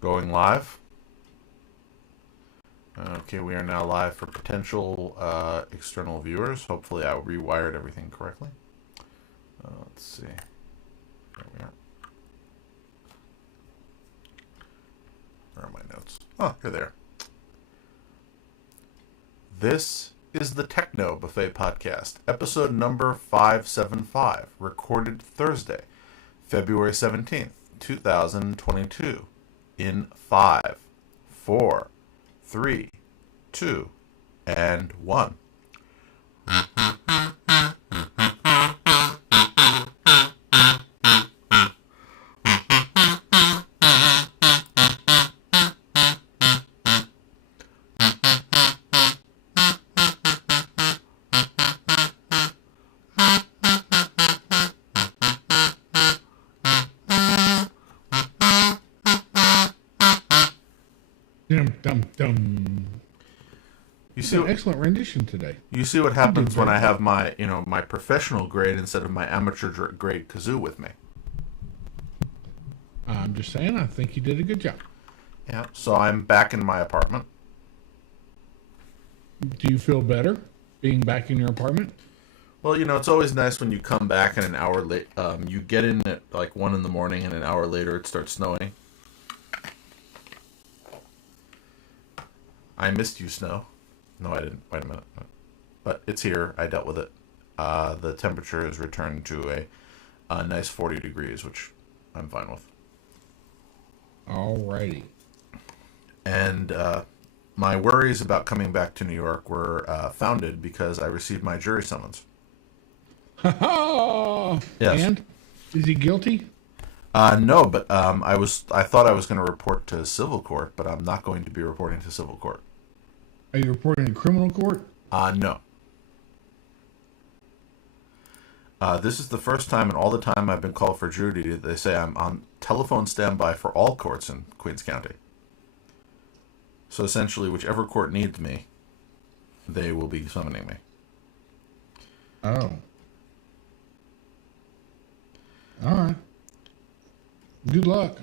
Going live. Okay, we are now live for potential external viewers. Hopefully I rewired everything correctly. Let's see. There we are. Where are my notes? Oh, you're there. This is the Techno Buffet podcast, episode number 575, recorded Thursday, February 17th, 2022, in 5, 4, 3, 2, and 1. Dum dum. You see, an excellent rendition today. You see what happens when I have my, my professional grade instead of my amateur grade kazoo with me. I'm just saying, I think you did a good job. Yeah, so I'm back in my apartment. Do you feel better being back in your apartment? Well, it's always nice when you come back and an hour late. You get in at like 1 in the morning and an hour later it starts snowing. I missed you, snow. No, I didn't. Wait a minute. But it's here. I dealt with it. The temperature has returned to a nice 40 degrees, which I'm fine with. Alrighty. And my worries about coming back to New York were founded because I received my jury summons. Ha ha! Yes. And? Is he guilty? No, but I thought I was going to report to civil court, but I'm not going to be reporting to civil court. Are you reporting to criminal court? No. This is the first time in all the time I've been called for jury duty that they say I'm on telephone standby for all courts in Queens County. So essentially, whichever court needs me, they will be summoning me. Oh. All right. Good luck.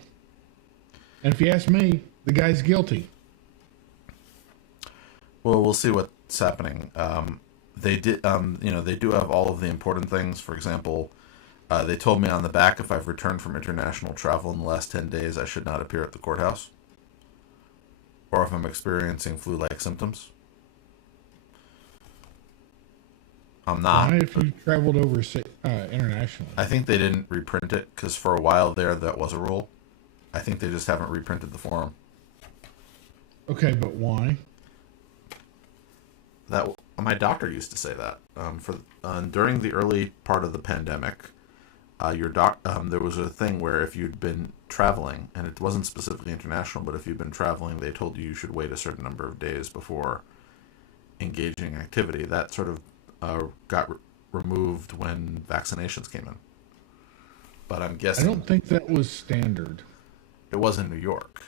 And if you ask me, the guy's guilty. Well, we'll see what's happening. They did, they do have all of the important things. For example, they told me on the back if I've returned from international travel in the last 10 days, I should not appear at the courthouse. Or if I'm experiencing flu-like symptoms. I'm not. Why if you traveled over internationally? I think they didn't reprint it because for a while there that was a rule. I think they just haven't reprinted the form. Okay, but why? That my doctor used to say that during the early part of the pandemic, there was a thing where if you'd been traveling, and it wasn't specifically international, but if you'd been traveling, they told you should wait a certain number of days before engaging activity. That sort of got removed when vaccinations came in. But I'm guessing I don't think that was standard. It was in New York.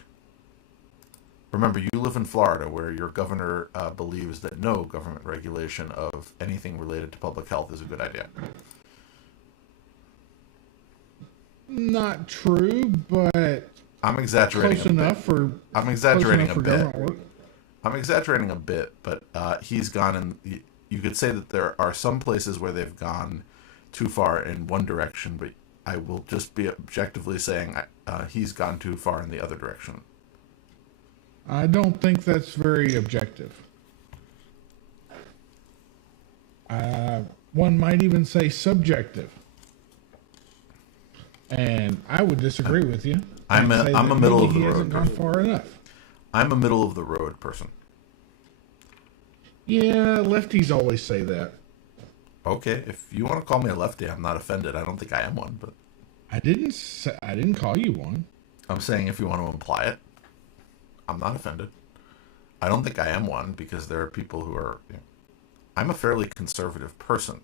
Remember, you live in Florida, where your governor believes that no government regulation of anything related to public health is a good idea. Not true, but I'm exaggerating. Close enough for. I'm exaggerating a bit. I'm exaggerating a bit, but he's gone in. You could say that there are some places where they've gone too far in one direction, but I will just be objectively saying he's gone too far in the other direction. I don't think that's very objective. One might even say subjective. And I would disagree with you. I'm a middle of the road. He hasn't gone far enough. I'm a middle of the road person. Yeah, lefties always say that. Okay, if you want to call me a lefty, I'm not offended. I don't think I am one, but I didn't call you one. I'm saying if you want to imply it, I'm not offended. I don't think I am one because there are people who are. I'm a fairly conservative person.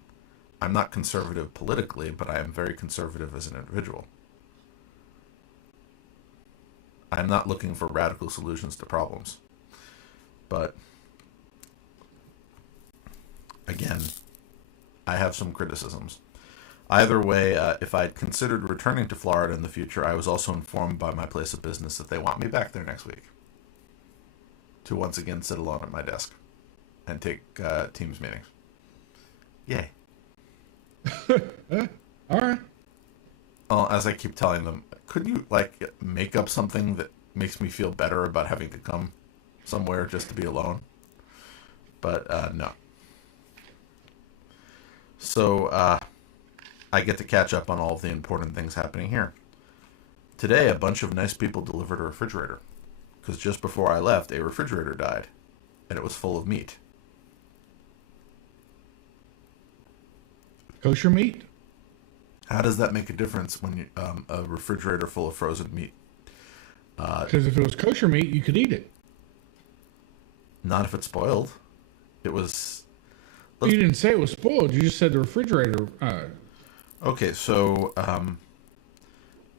I'm not conservative politically, but I am very conservative as an individual. I'm not looking for radical solutions to problems. But again, I have some criticisms. Either way, if I'd considered returning to Florida in the future, I was also informed by my place of business that they want me back there next week to once again sit alone at my desk and take Teams meetings. Yay. All right. Well, as I keep telling them, could you like make up something that makes me feel better about having to come somewhere just to be alone? But no. So I get to catch up on all of the important things happening here. Today, a bunch of nice people delivered a refrigerator. Because just before I left, a refrigerator died. And it was full of meat. Kosher meat? How does that make a difference when you, a refrigerator full of frozen meat? Because if it was kosher meat, you could eat it. Not if it's spoiled. It was... You didn't say it was spoiled. You just said the refrigerator... Okay, so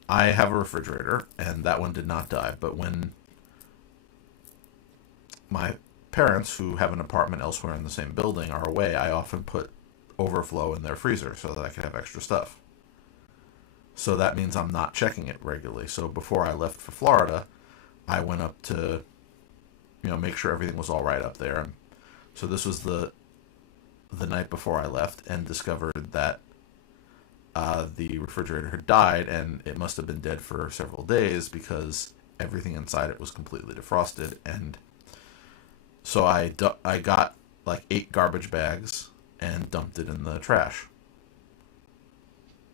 I have a refrigerator, and that one did not die. But when my parents, who have an apartment elsewhere in the same building, are away, I often put overflow in their freezer so that I can have extra stuff. So that means I'm not checking it regularly. So before I left for Florida, I went up to, make sure everything was all right up there. And so this was the night before I left, and discovered that the refrigerator had died, and it must have been dead for several days because everything inside it was completely defrosted. And so I got like 8 garbage bags and dumped it in the trash.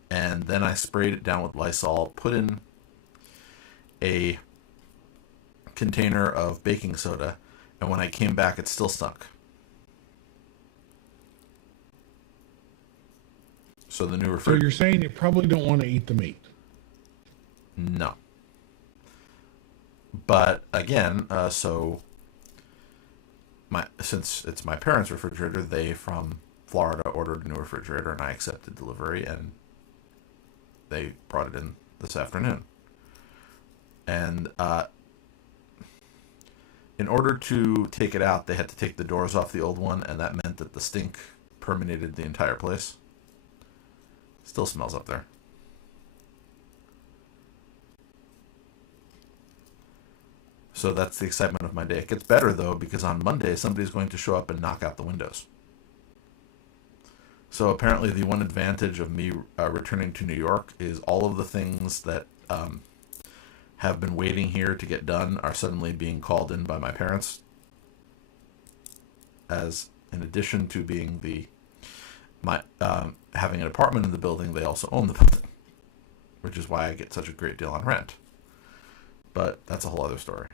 And then I sprayed it down with Lysol, put in a container of baking soda, and when I came back, it still stunk. So the new refrigerator... So you're saying you probably don't want to eat the meat? No. But again, since it's my parents' refrigerator, they from Florida ordered a new refrigerator, and I accepted delivery, and they brought it in this afternoon. And in order to take it out, they had to take the doors off the old one, and that meant that the stink permeated the entire place. Still smells up there. So that's the excitement of my day. It gets better, though, because on Monday, somebody's going to show up and knock out the windows. So apparently the one advantage of me returning to New York is all of the things that have been waiting here to get done are suddenly being called in by my parents. As in addition to being having an apartment in the building, they also own the building, which is why I get such a great deal on rent. But that's a whole other story.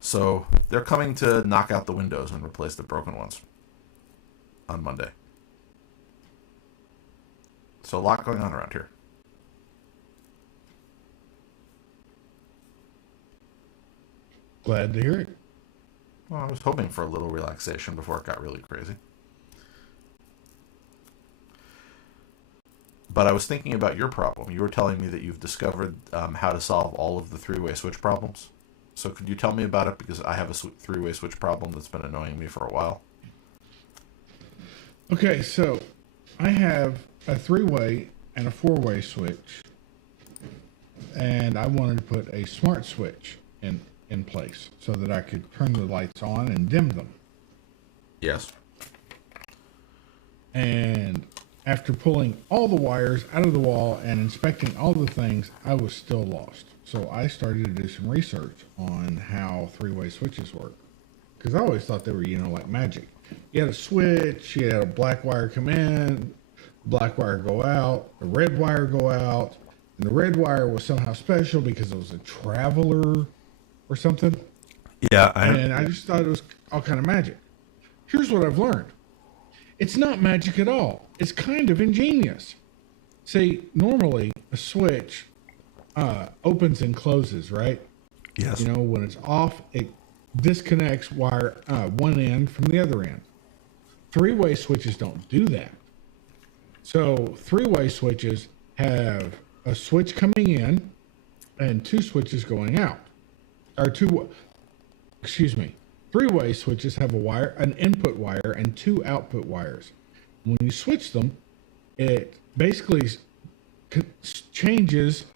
So they're coming to knock out the windows and replace the broken ones on Monday. So a lot going on around here. Glad to hear it. Well, I was hoping for a little relaxation before it got really crazy. But I was thinking about your problem. You were telling me that you've discovered how to solve all of the three-way switch problems. So could you tell me about it? Because I have a three-way switch problem that's been annoying me for a while. Okay, so I have a 3-way and a 4-way switch. And I wanted to put a smart switch in place so that I could turn the lights on and dim them. Yes. And after pulling all the wires out of the wall and inspecting all the things, I was still lost. So I started to do some research on how 3-way switches work. Because I always thought they were, like magic. You had a switch, you had a black wire come in, black wire go out, the red wire go out, and the red wire was somehow special because it was a traveler or something. Yeah. And I just thought it was all kind of magic. Here's what I've learned. It's not magic at all. It's kind of ingenious. See, normally a switch opens and closes, right? Yes. When it's off, it disconnects wire one end from the other end. 3-way switches don't do that. So 3-way switches have a switch coming in and 2 switches going out. Or 3-way switches have an input wire and 2 output wires. When you switch them, it basically changes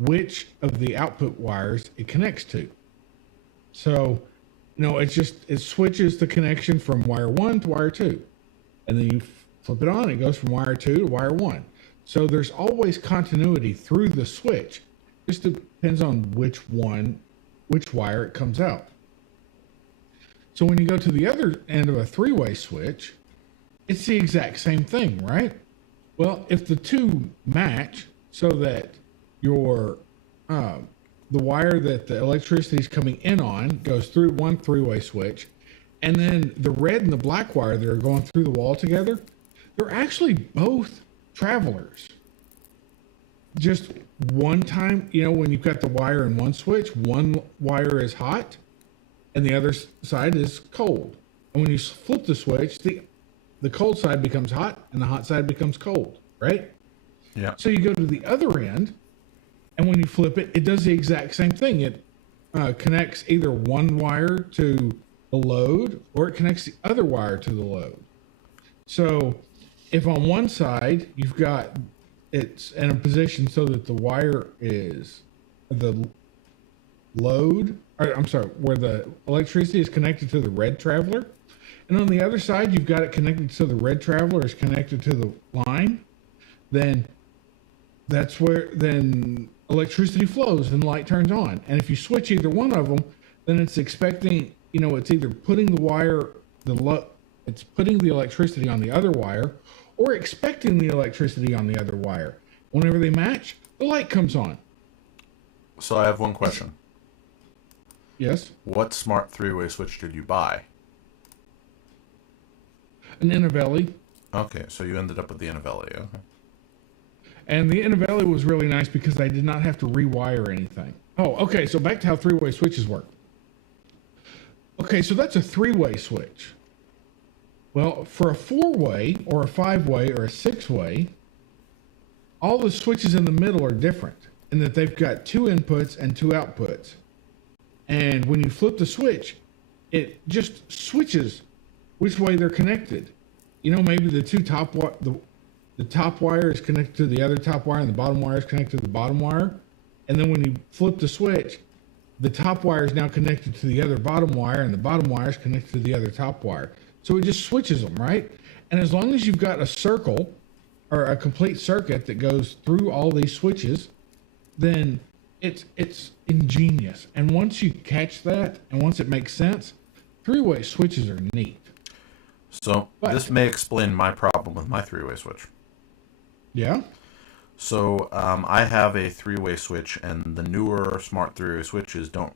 which of the output wires it connects to. So, it switches the connection from wire 1 to wire 2. And then you flip it on, it goes from wire 2 to wire 1. So there's always continuity through the switch. Just depends on which wire it comes out. So when you go to the other end of a three-way switch, it's the exact same thing, right? Well, if the two match so that your the wire that the electricity is coming in on goes through one three-way switch, and then the red and the black wire that are going through the wall together, they're actually both travelers. Just one time, when you've got the wire in one switch, one wire is hot and the other side is cold. And when you flip the switch, the cold side becomes hot and the hot side becomes cold, right? Yeah. So you go to the other end, and when you flip it, it does the exact same thing. It connects either one wire to the load or it connects the other wire to the load. So if on one side you've got it's in a position so that the wire is the load, or I'm sorry, where the electricity is connected to the red traveler, and on the other side you've got it connected so the red traveler is connected to the line, then that's where electricity flows and the light turns on. And if you switch either one of them, then it's expecting, it's either putting the wire, it's putting the electricity on the other wire or expecting the electricity on the other wire. Whenever they match, the light comes on. So I have one question. Yes? What smart three-way switch did you buy? An Innovelli. Okay, so you ended up with the Innovelli. Okay. And the Innovelli was really nice because I did not have to rewire anything. Oh, okay, so back to how three-way switches work. Okay, so that's a three-way switch. Well, for a four-way or a five-way or a six-way, all the switches in the middle are different in that they've got two inputs and two outputs. And when you flip the switch, it just switches which way they're connected. Maybe the top wire is connected to the other top wire and the bottom wire is connected to the bottom wire. And then when you flip the switch, the top wire is now connected to the other bottom wire and the bottom wire is connected to the other top wire. So it just switches them, right? And as long as you've got a circle or a complete circuit that goes through all these switches, then it's ingenious. And once you catch that and once it makes sense, three-way switches are neat. So this may explain my problem with my three-way switch. Yeah? So I have a three-way switch, and the newer smart three-way switches don't.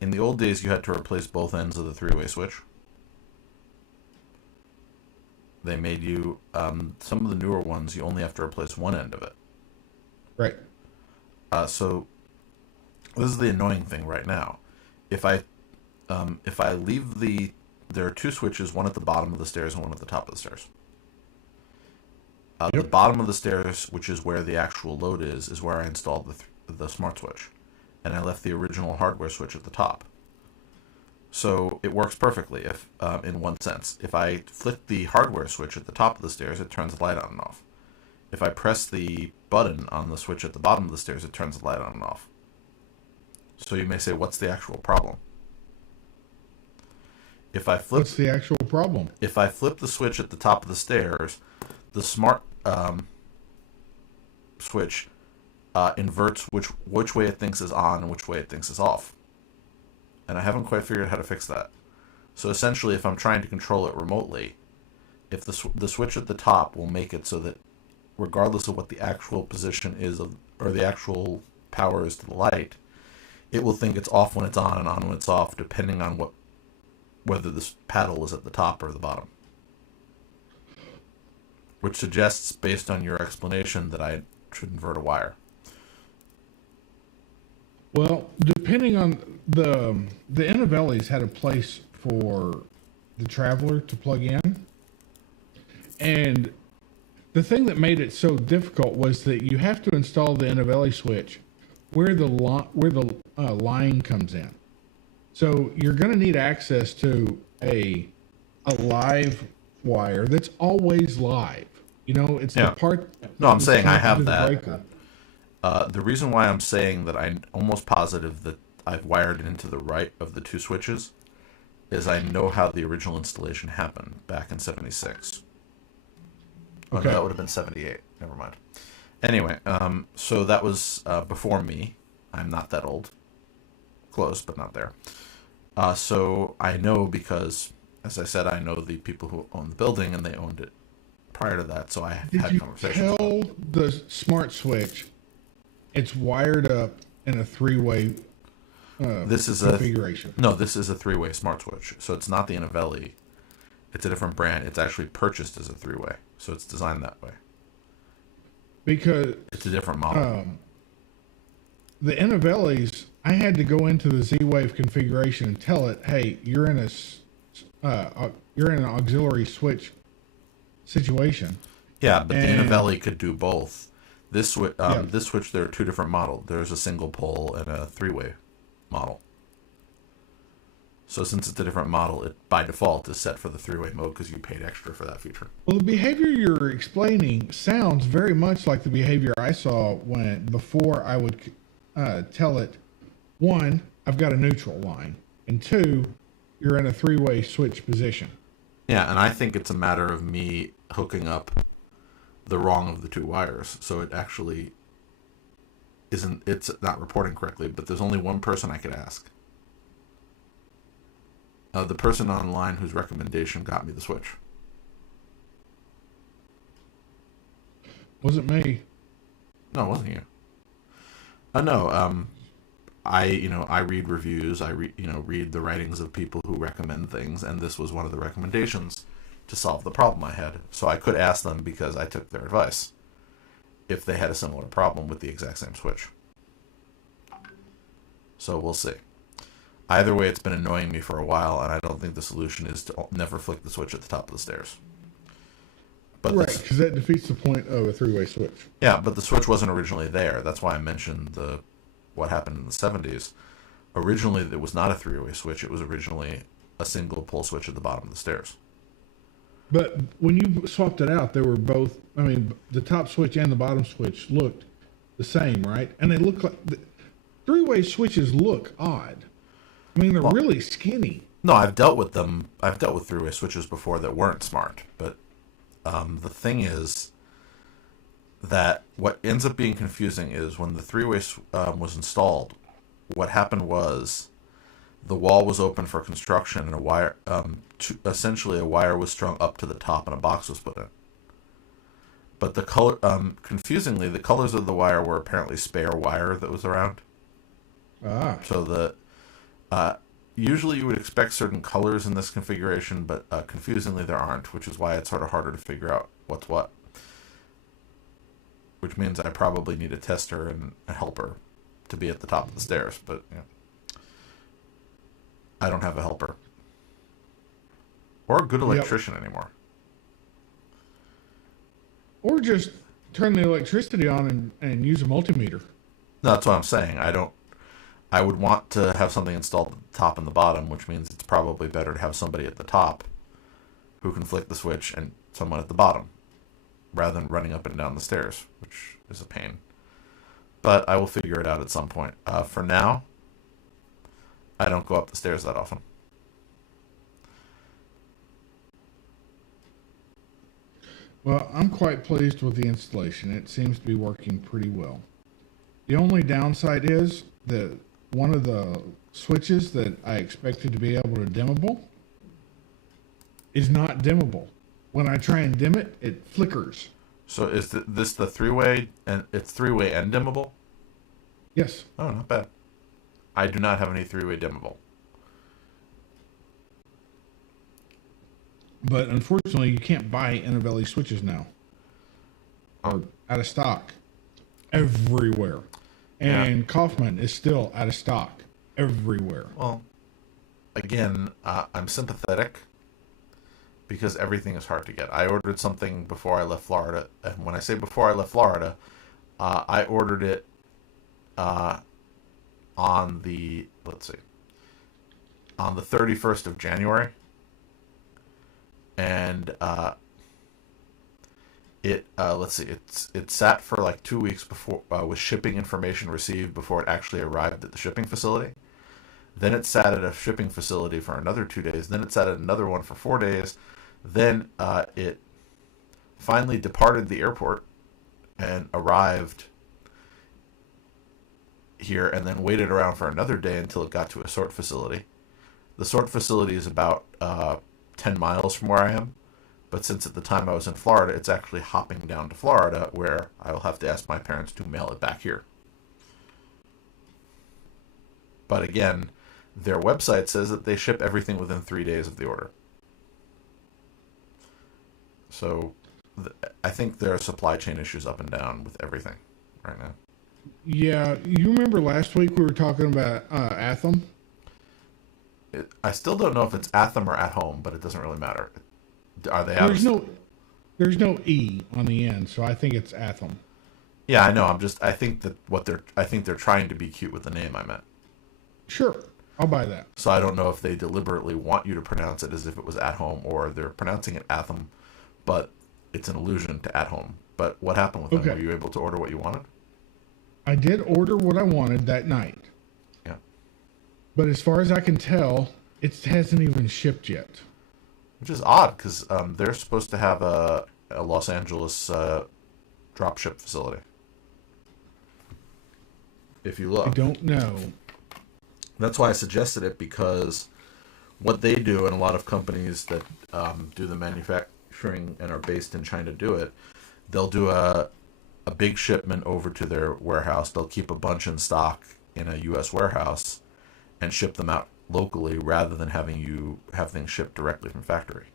In the old days, you had to replace both ends of the three-way switch. They made you, some of the newer ones, you only have to replace one end of it. Right. So this is the annoying thing right now. If I leave there are two switches, one at the bottom of the stairs and one at the top of the stairs. Yep. The bottom of the stairs, which is where the actual load is where I installed the smart switch. And I left the original hardware switch at the top. So it works perfectly if, in one sense. If I flip the hardware switch at the top of the stairs, it turns the light on and off. If I press the button on the switch at the bottom of the stairs, it turns the light on and off. So you may say, what's the actual problem? What's the actual problem? If I flip the switch at the top of the stairs, the smart switch inverts which way it thinks is on and which way it thinks is off. And I haven't quite figured out how to fix that. So essentially, if I'm trying to control it remotely, if the switch at the top will make it so that regardless of what the actual position is or the actual power is to the light, it will think it's off when it's on and on when it's off, depending on whether this paddle is at the top or the bottom. Which suggests, based on your explanation, that I should invert a wire. Well, depending on the Innovellis had a place for the Traveler to plug in, and the thing that made it so difficult was that you have to install the Innovelli switch where the line comes in. So you're going to need access to a live wire that's always live. You know, it's the Yeah. part No, I'm that's saying I connected to have the that. breaker. The reason why I'm saying that I'm almost positive that I've wired it into the right of the two switches is I know how the original installation happened back in '76. Oh no, Okay. that would have been '78. Never mind. Anyway, so that was before me. I'm not that old. Close, but not there. So I know because, as I said, I know the people who own the building, and they owned it prior to that. So I have Did had you conversations with them. tell the smart switch it's wired up in a three-way This is a configuration? no. This is a three-way smart switch. So it's not the Innovelli. It's a different brand. It's actually purchased as a three-way. So it's designed that way. Because It's a different model. the Innovellis, I had to go into the Z-Wave configuration and tell it, "Hey, you're in an auxiliary switch situation." Yeah, but the And Innovelli could do both. yeah, This switch, there are two different models. There's a single pole and a three-way model. So since it's a different model, it by default is set for the three-way mode because you paid extra for that feature. well, the behavior you're explaining sounds very much like the behavior I saw when before I would tell it, one, I've got a neutral line, and two, you're in a three-way switch position. Yeah, and I think it's a matter of me hooking up the wrong of the two wires. So it actually isn't, it's not reporting correctly, but there's only one person I could ask. The person online whose recommendation got me the switch. Wasn't me. No, it wasn't you. No, I read reviews. Read the writings of people who recommend things, and this was one of the recommendations to solve the problem I had. So I could ask them because I took their advice if they had a similar problem with the exact same switch. So we'll see. Either way, it's been annoying me for a while, and I don't think the solution is to never flick the switch at the top of the stairs. But Right, because that defeats the point of a three-way switch. yeah, but the switch wasn't originally there. That's why I mentioned what happened in the '70s. Originally, it was not a three-way switch. It was originally a single pull switch at the bottom of the stairs. But when you swapped it out, they were both. I mean, the top switch and the bottom switch looked the same, right? And they look like three-way switches look odd. I mean, they're Well, really skinny. no, I've dealt with them. I've dealt with three-way switches before that weren't smart. But the thing is that what ends up being confusing is when the three-way was installed, what happened was the wall was open for construction and a wire, essentially a wire was strung up to the top and a box was put in. But the color, confusingly, the colors of the wire were apparently spare wire that was around. Ah, So usually you would expect certain colors in this configuration, but confusingly there aren't, which is why it's sort of harder to figure out what's what. Which means I probably need a tester and a helper to be at the top of the stairs, but I don't have a helper. Or a good yep. electrician anymore. Or just turn the electricity on and use a multimeter. No, that's what I'm saying. I would want to have something installed at the top and the bottom, which means it's probably better to have somebody at the top who can flick the switch and someone at the bottom, rather than running up and down the stairs, which is a pain. But I will figure it out at some point. For now, I don't go up the stairs that often. Well, I'm quite pleased with the installation. It seems to be working pretty well. The only downside is that one of the switches that I expected to be able to dimmable is not dimmable. When I try and dim it, it flickers. So is this the three-way, and it's three-way and dimmable? Yes. Oh, not bad. I do not have any three-way dimmable. But unfortunately, you can't buy Innovelli switches now. Are out of stock everywhere. And Yeah. Kaufman is still out of stock everywhere. Well, again, I'm sympathetic because everything is hard to get. I ordered something before I left Florida, and when I say before I left Florida, I ordered it on the, let's see, on the 31st of January, and let's see, it sat for like 2 weeks before with shipping information received before it actually arrived at the shipping facility. Then it sat at a shipping facility for another 2 days. Then it sat at another one for 4 days. Then it finally departed the airport and arrived here, and then waited around for another day until it got to a sort facility. The sort facility is about 10 miles from where I am, but since at the time I was in Florida, it's actually hopping down to Florida, where I will have to ask my parents to mail it back here. But again, their website says that they ship everything within 3 days of the order. So I think there are supply chain issues up and down with everything right now. Yeah, you remember last week we were talking about Atham? I still don't know if it's at them or at home, but it doesn't really matter. Are they out? There's no E on the end, so I think it's Atham. Yeah, I know. I think they're trying to be cute with the name I meant. Sure, I'll buy that. So I don't know if they deliberately want you to pronounce it as if it was at home, or they're pronouncing it Atham, but it's an allusion to at home. But what happened with them? Were you able to order what you wanted? I did order what I wanted that night. Yeah. But as far as I can tell, it hasn't even shipped yet. Which is odd, because they're supposed to have a Los Angeles dropship facility. If you look. I don't know. That's why I suggested it, because what they do, and a lot of companies that do the manufacturing and are based in China do it, they'll do a big shipment over to their warehouse. They'll keep a bunch in stock in a U.S. warehouse and ship them out locally, rather than having you have things shipped directly from factory.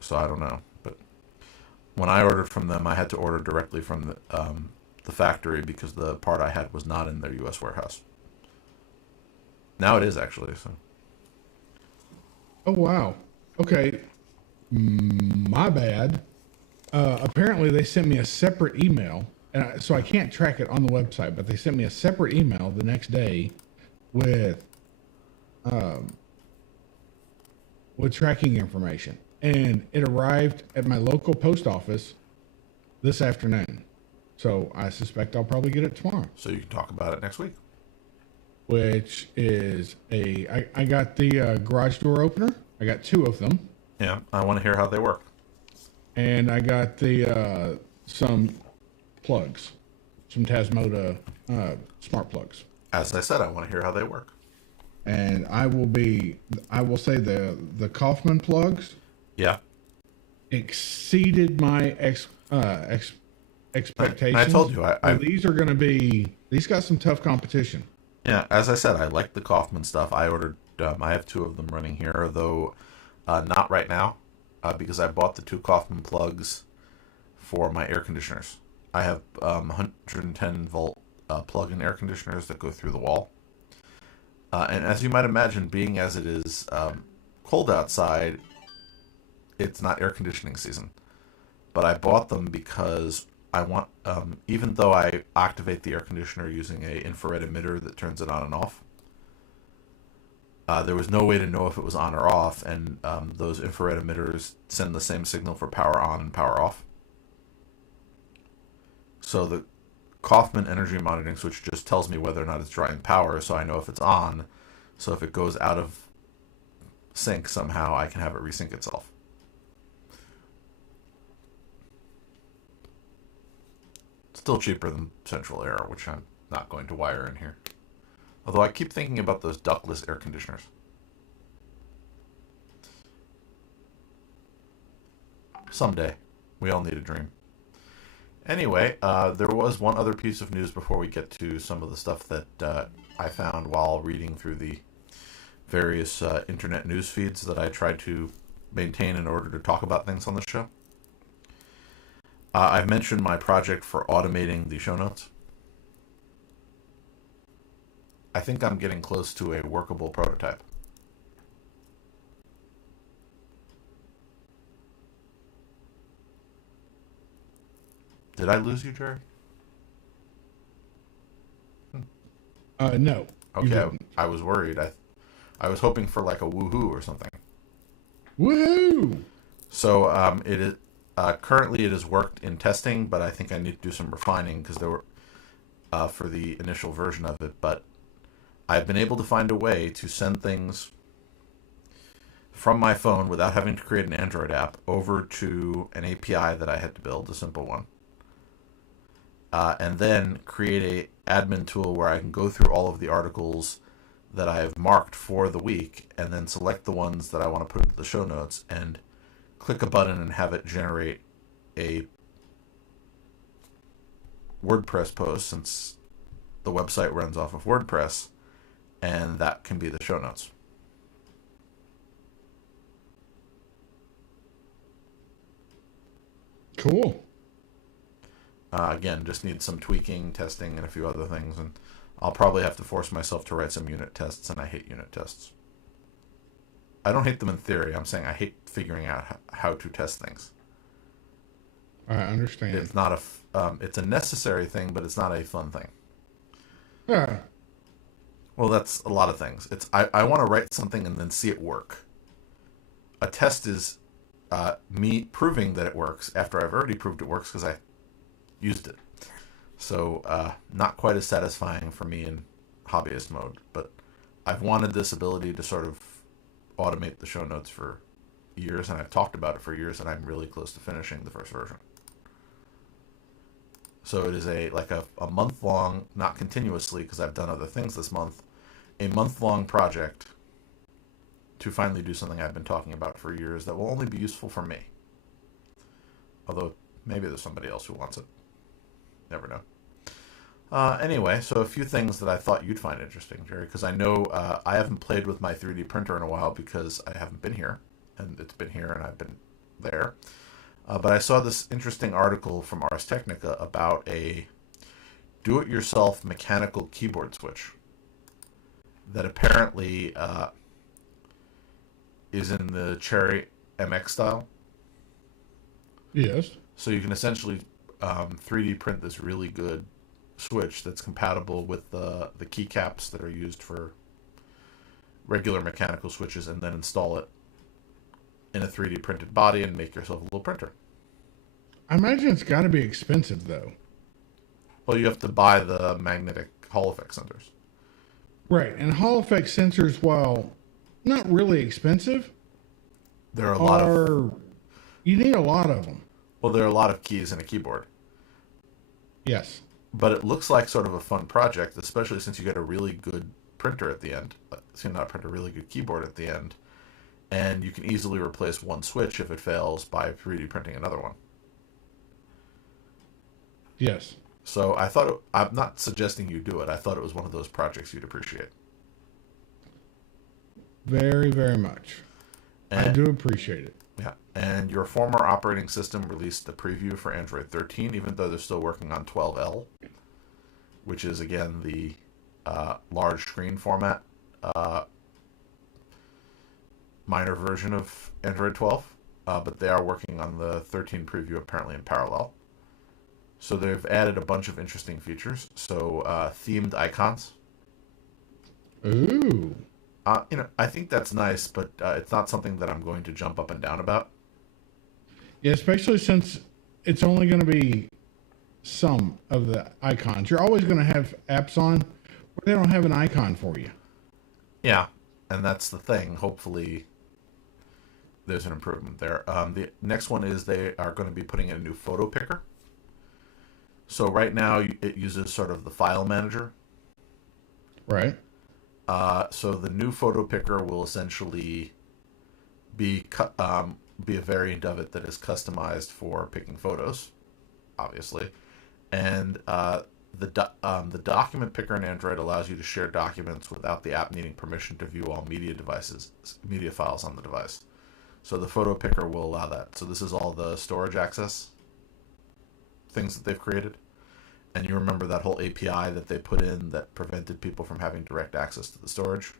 So I don't know, but when I ordered from them, I had to order directly from the factory, because the part I had was not in their U.S. warehouse. Now it is, actually. So. Oh wow. Okay. My bad. Apparently they sent me a separate email, and so I can't track it on the website, but they sent me a separate email the next day with tracking information, and it arrived at my local post office this afternoon. So I suspect I'll probably get it tomorrow. So you can talk about it next week. Which is I got the garage door opener. I got 2 of them. Yeah, I want to hear how they work. And I got the some plugs, some Tasmota smart plugs. As I said, I want to hear how they work. And I will say the Kaufman plugs. Yeah. Exceeded my expectations. I told you, these got some tough competition. Yeah, as I said, I like the Kaufman stuff. I ordered. I have 2 of them running here, though not right now. Because I bought the 2 Kaufman plugs for my air conditioners. I have 110 volt plug-in air conditioners that go through the wall. And as you might imagine, being as it is cold outside, it's not air conditioning season. But I bought them because I want, even though I activate the air conditioner using an infrared emitter that turns it on and off, there was no way to know if it was on or off, and those infrared emitters send the same signal for power on and power off. So the Kaufman energy monitoring switch just tells me whether or not it's drawing power, so I know if it's on. So if it goes out of sync somehow, I can have it resync itself. Still cheaper than central air, which I'm not going to wire in here. Although I keep thinking about those ductless air conditioners. Someday. We all need a dream. Anyway, there was one other piece of news before we get to some of the stuff that I found while reading through the various internet news feeds that I tried to maintain in order to talk about things on the show. I've mentioned my project for automating the show notes. I think I'm getting close to a workable prototype. Did I lose you, Jerry? No. Okay, I was worried. I was hoping for like a woohoo or something. Woohoo! So it is currently it is worked in testing, but I think I need to do some refining because there were for the initial version of it. But I've been able to find a way to send things from my phone without having to create an Android app over to an API that I had to build, a simple one, and then create a admin tool where I can go through all of the articles that I have marked for the week, and then select the ones that I want to put into the show notes, and click a button and have it generate a WordPress post, since the website runs off of WordPress, and that can be the show notes. Cool. Again, just need some tweaking, testing, and a few other things, and I'll probably have to force myself to write some unit tests, and I hate unit tests. I don't hate them in theory. I'm saying I hate figuring out how to test things. I understand. It's not it's a necessary thing, but it's not a fun thing. Yeah. Well, that's a lot of things. I want to write something and then see it work. A test is me proving that it works after I've already proved it works because I used it. So not quite as satisfying for me in hobbyist mode, but I've wanted this ability to sort of automate the show notes for years, and I've talked about it for years, and I'm really close to finishing the first version. So it is a month long, not continuously because I've done other things this month, a month long project to finally do something I've been talking about for years that will only be useful for me. Although maybe there's somebody else who wants it. Never know. Anyway, so a few things that I thought you'd find interesting, Jerry, because I know I haven't played with my 3D printer in a while because I haven't been here, and it's been here and I've been there. But I saw this interesting article from Ars Technica about a do-it-yourself mechanical keyboard switch that apparently is in the Cherry MX style. Yes. So you can essentially 3D print this really good switch that's compatible with the keycaps that are used for regular mechanical switches, and then install it in a 3D printed body and make yourself a little printer. I imagine it's got to be expensive, though. Well, you have to buy the magnetic Hall effect sensors. Right. And Hall effect sensors, while not really expensive, There are a lot of you need a lot of them. well, there are a lot of keys in a keyboard. Yes. But it looks like sort of a fun project, especially since you get a really good printer at the end. Not a printer, really good keyboard at the end. And you can easily replace one switch if it fails by 3D printing another one. Yes. So I thought, I'm not suggesting you do it. I thought it was one of those projects you'd appreciate. Very, very much. And, I do appreciate it. Yeah. And your former operating system released a preview for Android 13, even though they're still working on 12L, which is, again, the large screen format minor version of Android 12. But they are working on the 13 preview apparently in parallel. So they've added a bunch of interesting features. So themed icons. Ooh. I think that's nice, but it's not something that I'm going to jump up and down about. Yeah, especially since it's only going to be some of the icons. You're always going to have apps on where they don't have an icon for you. Yeah, and that's the thing. Hopefully, there's an improvement there. The next one is they are going to be putting in a new photo picker. So right now, it uses sort of the file manager. Right. So the new photo picker will essentially be a variant of it that is customized for picking photos, obviously, and the document picker in Android allows you to share documents without the app needing permission to view all media files on the device. So the photo picker will allow that. So this is all the storage access things that they've created. And you remember that whole API that they put in that prevented people from having direct access to the storage?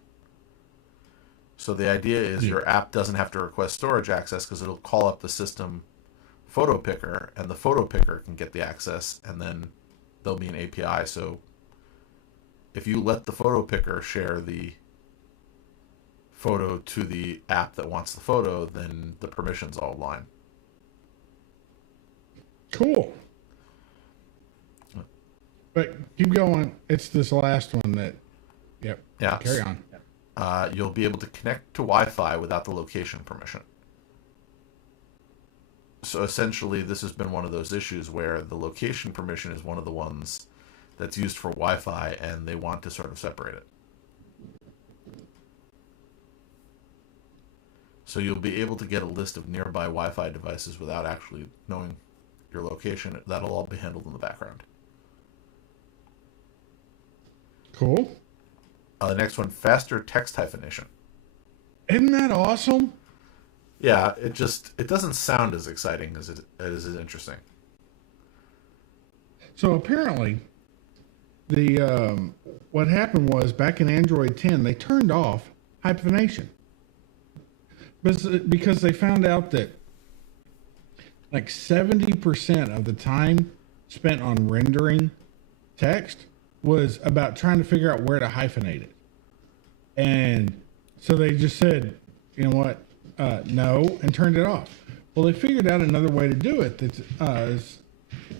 So the idea is your app doesn't have to request storage access because it'll call up the system photo picker, and the photo picker can get the access, and then there'll be an API. So if you let the photo picker share the photo to the app that wants the photo, then the permissions all align. Cool. But keep going. It's this last one that, yep. Yeah. Carry on. You'll be able to connect to Wi-Fi without the location permission. So essentially, this has been one of those issues where the location permission is one of the ones that's used for Wi-Fi, and they want to sort of separate it. So you'll be able to get a list of nearby Wi-Fi devices without actually knowing your location. That'll all be handled in the background. Cool. The next one, faster text hyphenation. Isn't that awesome? Yeah, it doesn't sound as exciting as it is interesting. So apparently, what happened was back in Android 10, they turned off hyphenation, because they found out that like 70% of the time spent on rendering text was about trying to figure out where to hyphenate it. And so they just said, you know what, no, and turned it off. Well, they figured out another way to do it. That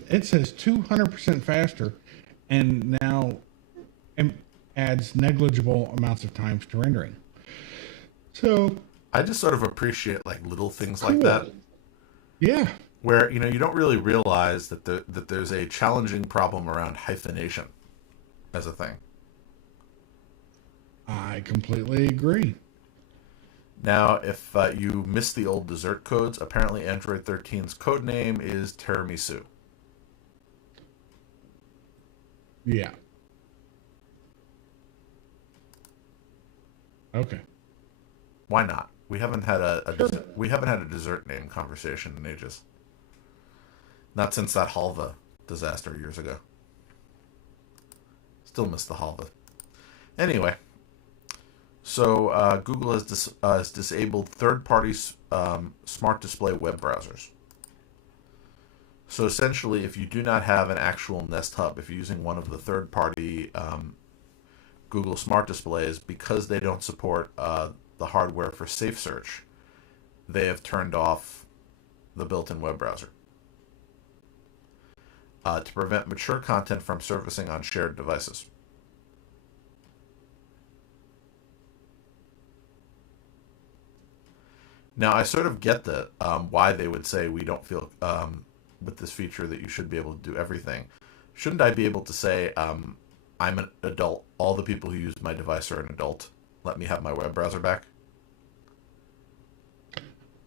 it says 200% faster, and now adds negligible amounts of times to rendering. So I just sort of appreciate like little things cool. like that. Yeah. Where, you don't really realize that there's a challenging problem around hyphenation as a thing. I completely agree. Now, if you missed the old dessert codes, apparently Android 13's code name is tiramisu. Yeah. Okay. Why not? We haven't had Sure. we haven't had a dessert name conversation in ages. Not since that halva disaster years ago. Still miss the halva. Anyway, so Google has disabled third-party smart display web browsers. So essentially, if you do not have an actual Nest Hub, if you're using one of the third-party Google Smart Displays, because they don't support the hardware for Safe Search, they have turned off the built-in web browser to prevent mature content from surfacing on shared devices. Now, I sort of get the why they would say we don't feel with this feature that you should be able to do everything. Shouldn't I be able to say, I'm an adult, all the people who use my device are an adult, let me have my web browser back?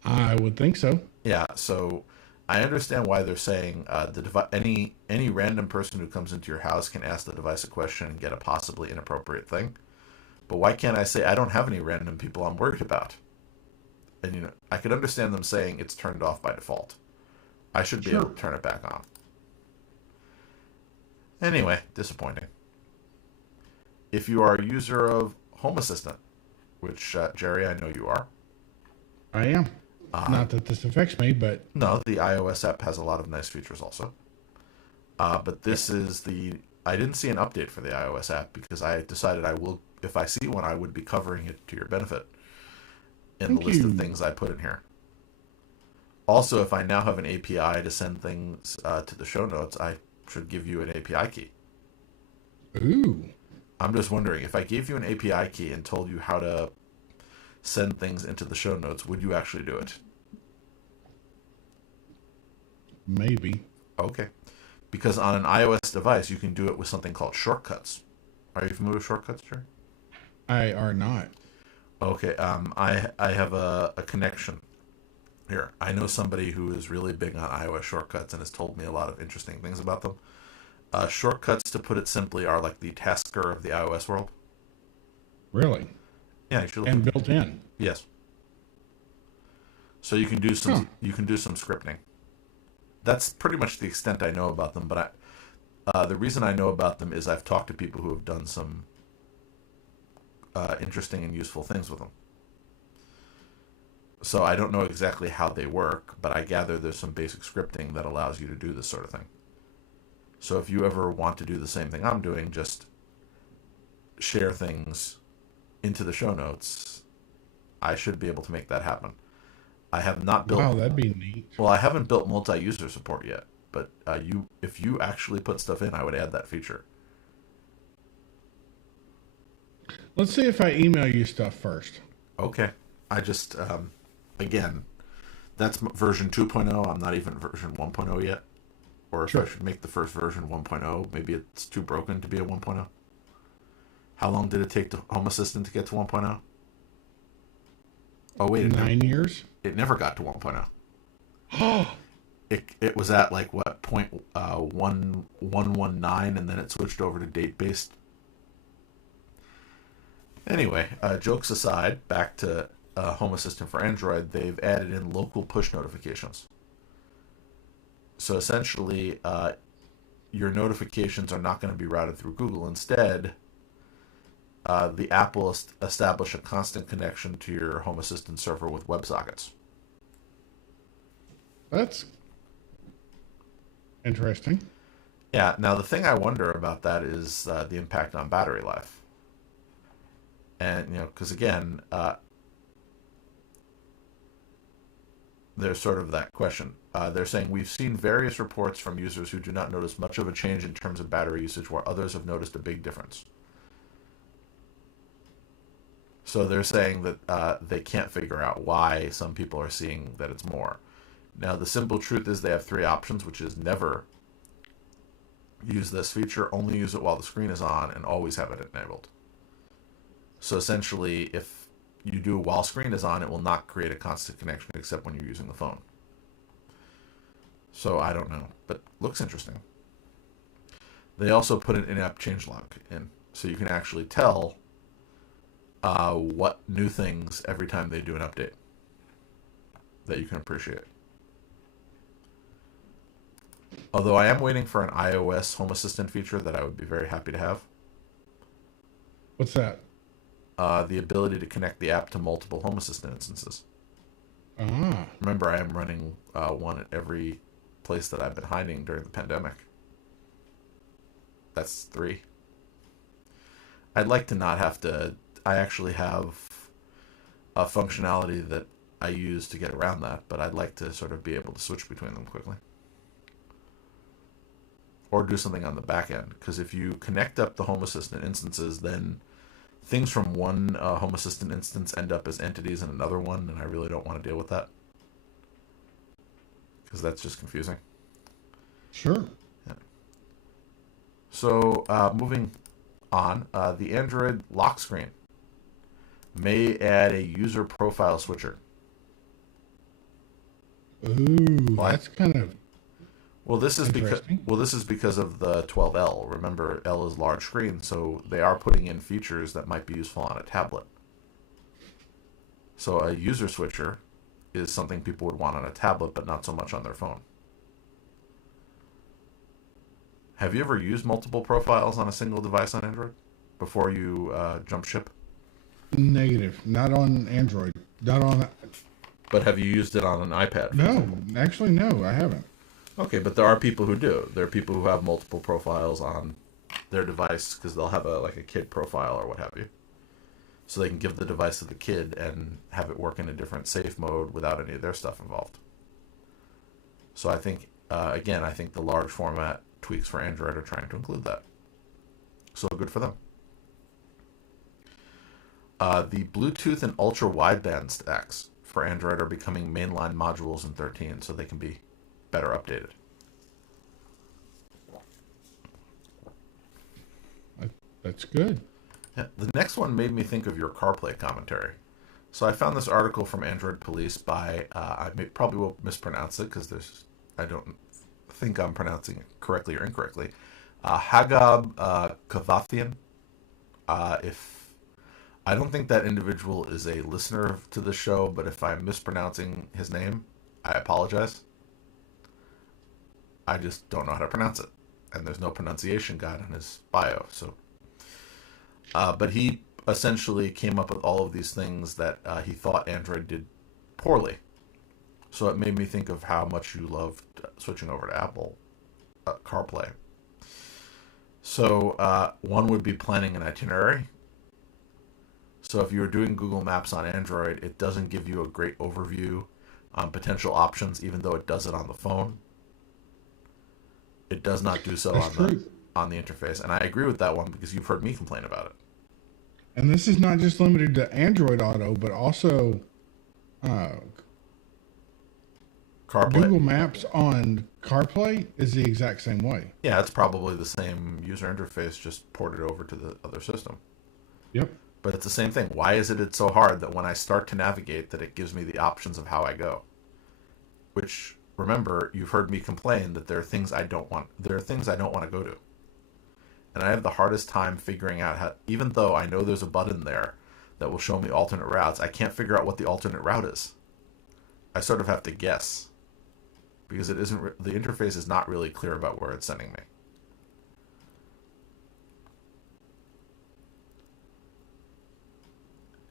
I would think so. Yeah, so I understand why they're saying any random person who comes into your house can ask the device a question and get a possibly inappropriate thing. But why can't I say I don't have any random people I'm worried about? And I could understand them saying it's turned off by default. I should be able to turn it back on. Anyway, disappointing. If you are a user of Home Assistant, which Jerry, I know you are. I am. Not that this affects me, but No, the iOS app has a lot of nice features also. But this is I didn't see an update for the iOS app because I decided I will, if I see one, I would be covering it to your benefit in the list of things I put in here. Also, if I now have an API to send things to the show notes, I should give you an API key. Ooh. I'm just wondering, if I gave you an API key and told you how to send things into the show notes, would you actually do it? Maybe. Okay. Because on an iOS device, you can do it with something called shortcuts. Are you familiar with shortcuts, Jerry? I are not. Okay. I have a connection here. I know somebody who is really big on iOS shortcuts and has told me a lot of interesting things about them. Shortcuts, to put it simply, are like the tasker of the iOS world. Really? Yeah, you should look And built in. Yes. So you can do some scripting. That's pretty much the extent I know about them. But the reason I know about them is I've talked to people who have done some interesting and useful things with them. So I don't know exactly how they work, but I gather there's some basic scripting that allows you to do this sort of thing. So if you ever want to do the same thing I'm doing, just share things into the show notes, I should be able to make that happen. I have not built. Wow, that'd be neat. Well, I haven't built multi-user support yet, but if you actually put stuff in, I would add that feature. Let's see if I email you stuff first. Okay. I just again, that's version 2.0. I'm not even version 1.0 yet. Or if I should make the first version 1.0, maybe it's too broken to be a 1.0. How long did it take to Home Assistant to get to 1.0? Oh wait, 9 years. It never got to 1.0. It was at like what point 119, and then it switched over to date based. Anyway, jokes aside, back to Home Assistant for Android. They've added in local push notifications. So essentially, your notifications are not going to be routed through Google. Instead, the app will establish a constant connection to your Home Assistant server with WebSockets. That's interesting. Yeah. Now, the thing I wonder about that is the impact on battery life. And, because again, there's sort of that question. They're saying, we've seen various reports from users who do not notice much of a change in terms of battery usage, while others have noticed a big difference. So they're saying that they can't figure out why some people are seeing that it's more. Now, the simple truth is they have three options, which is never use this feature, only use it while the screen is on, and always have it enabled. So essentially, if you do it while screen is on, it will not create a constant connection except when you're using the phone. So I don't know, but looks interesting. They also put an in-app changelog in, so you can actually tell what new things every time they do an update that you can appreciate. Although I am waiting for an iOS Home Assistant feature that I would be very happy to have. What's that? The ability to connect the app to multiple Home Assistant instances. Ah. Remember, I am running one at every place that I've been hiding during the pandemic. That's 3. I'd like to not have to. I actually have a functionality that I use to get around that, but I'd like to sort of be able to switch between them quickly. Or do something on the back end, because if you connect up the Home Assistant instances, then things from one Home Assistant instance end up as entities in another one, and I really don't want to deal with that, because that's just confusing. Sure. Yeah. So, moving on, the Android lock screen may add a user profile switcher. Ooh, that's kind of this is because of the 12L. Remember, L is large screen, so they are putting in features that might be useful on a tablet. So a user switcher is something people would want on a tablet, but not so much on their phone. Have you ever used multiple profiles on a single device on Android before you jump ship? negative. Not on Android. Not on. But have you used it on an iPad? No, actually, no, I haven't. Okay, but there are people who do. There are people who have multiple profiles on their device because they'll have a kid profile or what have you. So they can give the device to the kid and have it work in a different safe mode without any of their stuff involved. So I think, again, I think the large format tweaks for Android are trying to include that. So good for them. The Bluetooth and ultra wideband stacks for Android are becoming mainline modules in 13, so they can be better updated. That's good. Yeah, the next one made me think of your CarPlay commentary. So I found this article from Android Police by, probably will mispronounce it because I don't think I'm pronouncing it correctly or incorrectly. Hagab Kavathian. If I don't think that individual is a listener to the show, but if I'm mispronouncing his name, I apologize. I just don't know how to pronounce it, and there's no pronunciation guide on his bio. So, but he essentially came up with all of these things that he thought Android did poorly. So it made me think of how much you loved switching over to Apple CarPlay. So one would be planning an itinerary. So if you're doing Google Maps on Android, it doesn't give you a great overview on potential options, even though it does it on the phone. It does not do so That's on true. the interface, and I agree with that one because you've heard me complain about it. And this is not just limited to Android Auto, but also uh, CarPlay, Google Maps on CarPlay is the exact same way. yeah, it's probably the same user interface, just ported over to the other system. Yep. But it's the same thing. Why is it so hard that when I start to navigate, that it gives me the options of how I go? Which, remember, you've heard me complain that there are things I don't want. There are things I don't want to go to, and I have the hardest time figuring out how. Even though I know there's a button there that will show me alternate routes, I can't figure out what the alternate route is. I sort of have to guess because it isn't. The interface is not really clear about where it's sending me.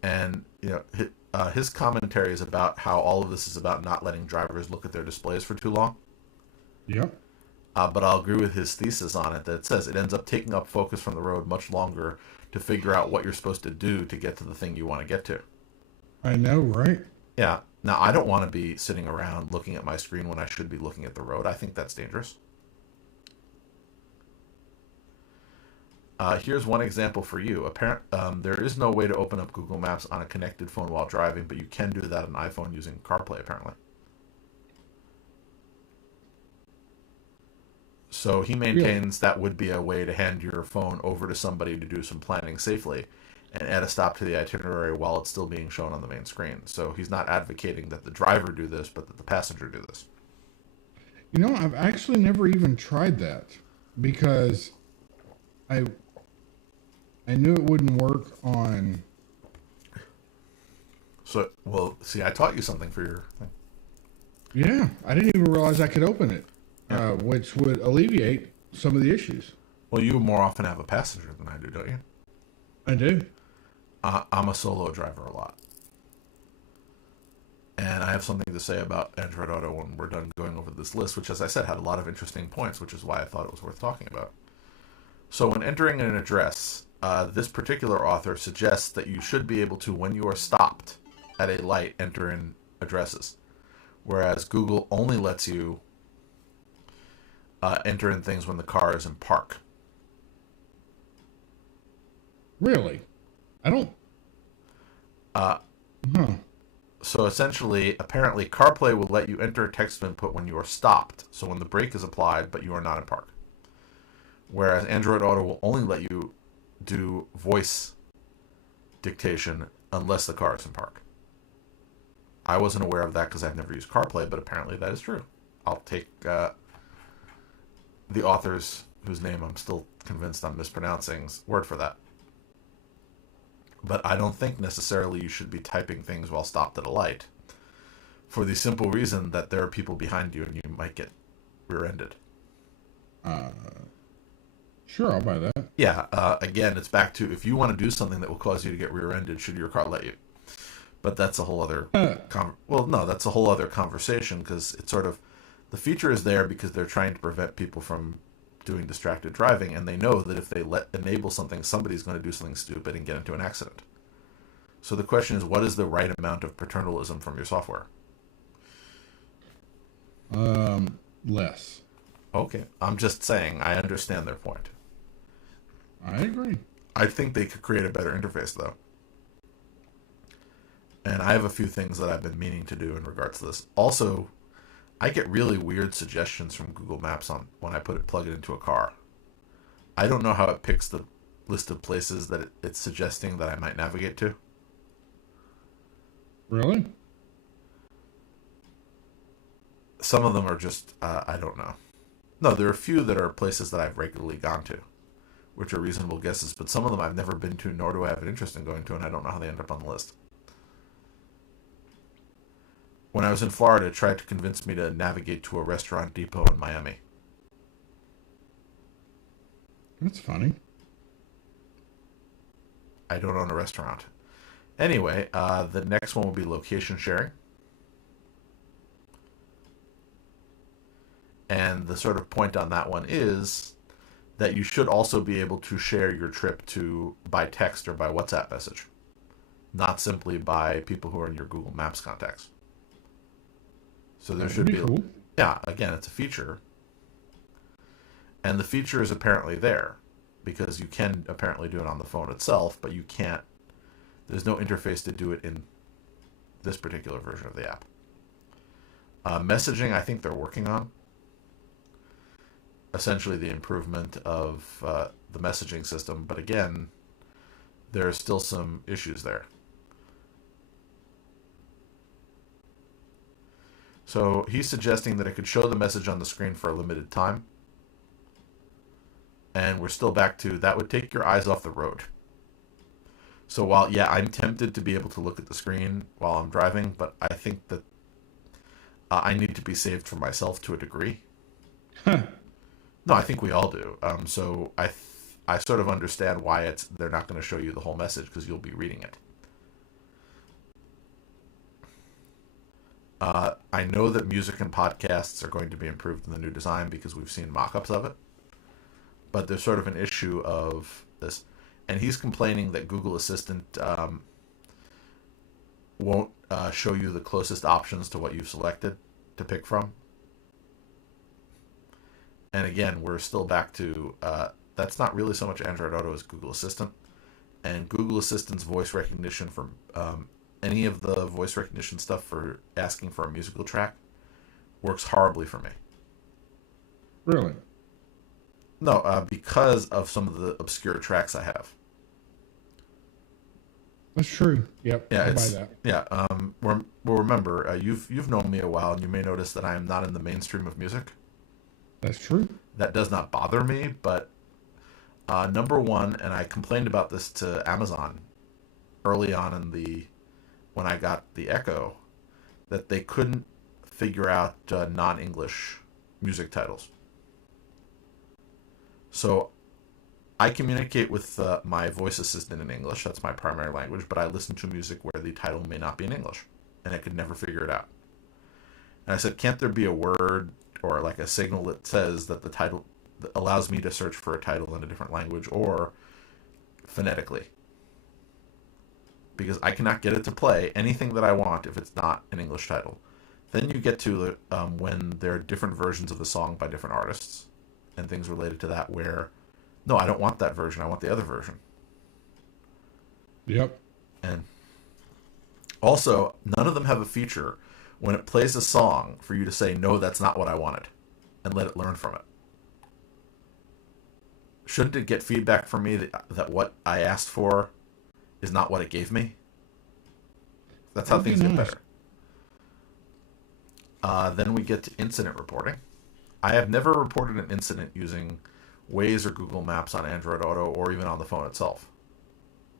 And his commentary is about how all of this is about not letting drivers look at their displays for too long. Yep. But I'll agree with his thesis on it that it says it ends up taking up focus from the road much longer to figure out what you're supposed to do to get to the thing you want to get to. I know, right? Yeah. Now, I don't want to be sitting around looking at my screen when I should be looking at the road. I think that's dangerous. Here's one example for you. There is no way to open up Google Maps on a connected phone while driving, but you can do that on iPhone using CarPlay, apparently. So he maintains that would be a way to hand your phone over to somebody to do some planning safely and add a stop to the itinerary while it's still being shown on the main screen. So he's not advocating that the driver do this, but that the passenger do this. You know, I've actually never even tried that because I knew it wouldn't work on. So, well, see, I taught you something for your thing. Yeah, I didn't even realize I could open it, which would alleviate some of the issues. Well, you more often have a passenger than I do, don't you? I do. I'm a solo driver a lot. And I have something to say about Android Auto when we're done going over this list, which, as I said, had a lot of interesting points, which is why I thought it was worth talking about. So when entering an address, this particular author suggests that you should be able to, when you are stopped at a light, enter in addresses. Whereas Google only lets you enter in things when the car is in park. Really? I don't. Huh. So essentially, apparently, CarPlay will let you enter text input when you are stopped, so when the brake is applied, but you are not in park. Whereas Android Auto will only let you do voice dictation unless the car is in park. I wasn't aware of that because I've never used CarPlay, but apparently that is true. I'll take the author's, whose name I'm still convinced I'm mispronouncing's, word for that. But I don't think necessarily you should be typing things while stopped at a light, for the simple reason that there are people behind you and you might get rear-ended. Sure, I'll buy that. Yeah, again, it's back to if you want to do something that will cause you to get rear-ended, should your car let you? But that's a whole other... that's a whole other conversation, because it's sort of... The feature is there because they're trying to prevent people from doing distracted driving, and they know that if they enable something, somebody's going to do something stupid and get into an accident. So the question is, what is the right amount of paternalism from your software? Less. Okay, I'm just saying, I understand their point. I agree. I think they could create a better interface, though. And I have a few things that I've been meaning to do in regards to this. Also, I get really weird suggestions from Google Maps on when I plug it into a car. I don't know how it picks the list of places that it's suggesting that I might navigate to. Really? Some of them are just, I don't know. No, there are a few that are places that I've regularly gone to, which are reasonable guesses, but some of them I've never been to, nor do I have an interest in going to, and I don't know how they end up on the list. When I was in Florida, it tried to convince me to navigate to a restaurant depot in Miami. That's funny. I don't own a restaurant. Anyway, the next one will be location sharing. And the sort of point on that one is that you should also be able to share your trip by text or by WhatsApp message. not simply by people who are in your Google Maps contacts. So there That would should be be, cool. yeah, again, it's a feature. And the feature is apparently there because you can apparently do it on the phone itself, but you can't, there's no interface to do it in this particular version of the app. Messaging, I think they're working on. Essentially, the improvement of the messaging system, but again, there are still some issues there. So he's suggesting that it could show the message on the screen for a limited time. And we're still back to that would take your eyes off the road. So while, yeah, I'm tempted to be able to look at the screen while I'm driving, but I think that I need to be saved for myself to a degree. Huh. No, I think we all do. So I sort of understand why they're not going to show you the whole message because you'll be reading it. I know that music and podcasts are going to be improved in the new design because we've seen mock-ups of it. But there's sort of an issue of this. And he's complaining that Google Assistant won't show you the closest options to what you've selected to pick from. And again, we're still back to that's not really so much Android Auto as Google Assistant. And Google Assistant's voice recognition for any of the voice recognition stuff for asking for a musical track works horribly for me. Really? No, because of some of the obscure tracks I have. That's true. Yep. Yeah, I'll buy it's that. yeah. Well, remember, you've known me a while, and you may notice that I am not in the mainstream of music. That's true. That does not bother me, but number one, and I complained about this to Amazon early on when I got the Echo, that they couldn't figure out non-English music titles. So I communicate with my voice assistant in English. That's my primary language, but I listen to music where the title may not be in English, and I could never figure it out. And I said, can't there be a word or like a signal that says that the title that allows me to search for a title in a different language or phonetically? Because I cannot get it to play anything that I want if it's not an English title. Then you get to when there are different versions of the song by different artists and things related to that where, no, I don't want that version. I want the other version. Yep. And also, none of them have a feature when it plays a song for you to say, no, that's not what I wanted, and let it learn from it. Shouldn't it get feedback from me that what I asked for is not what it gave me? That's how That'd things be get nice. better. Then we get to incident reporting. I have never reported an incident using Waze or Google Maps on Android Auto or even on the phone itself.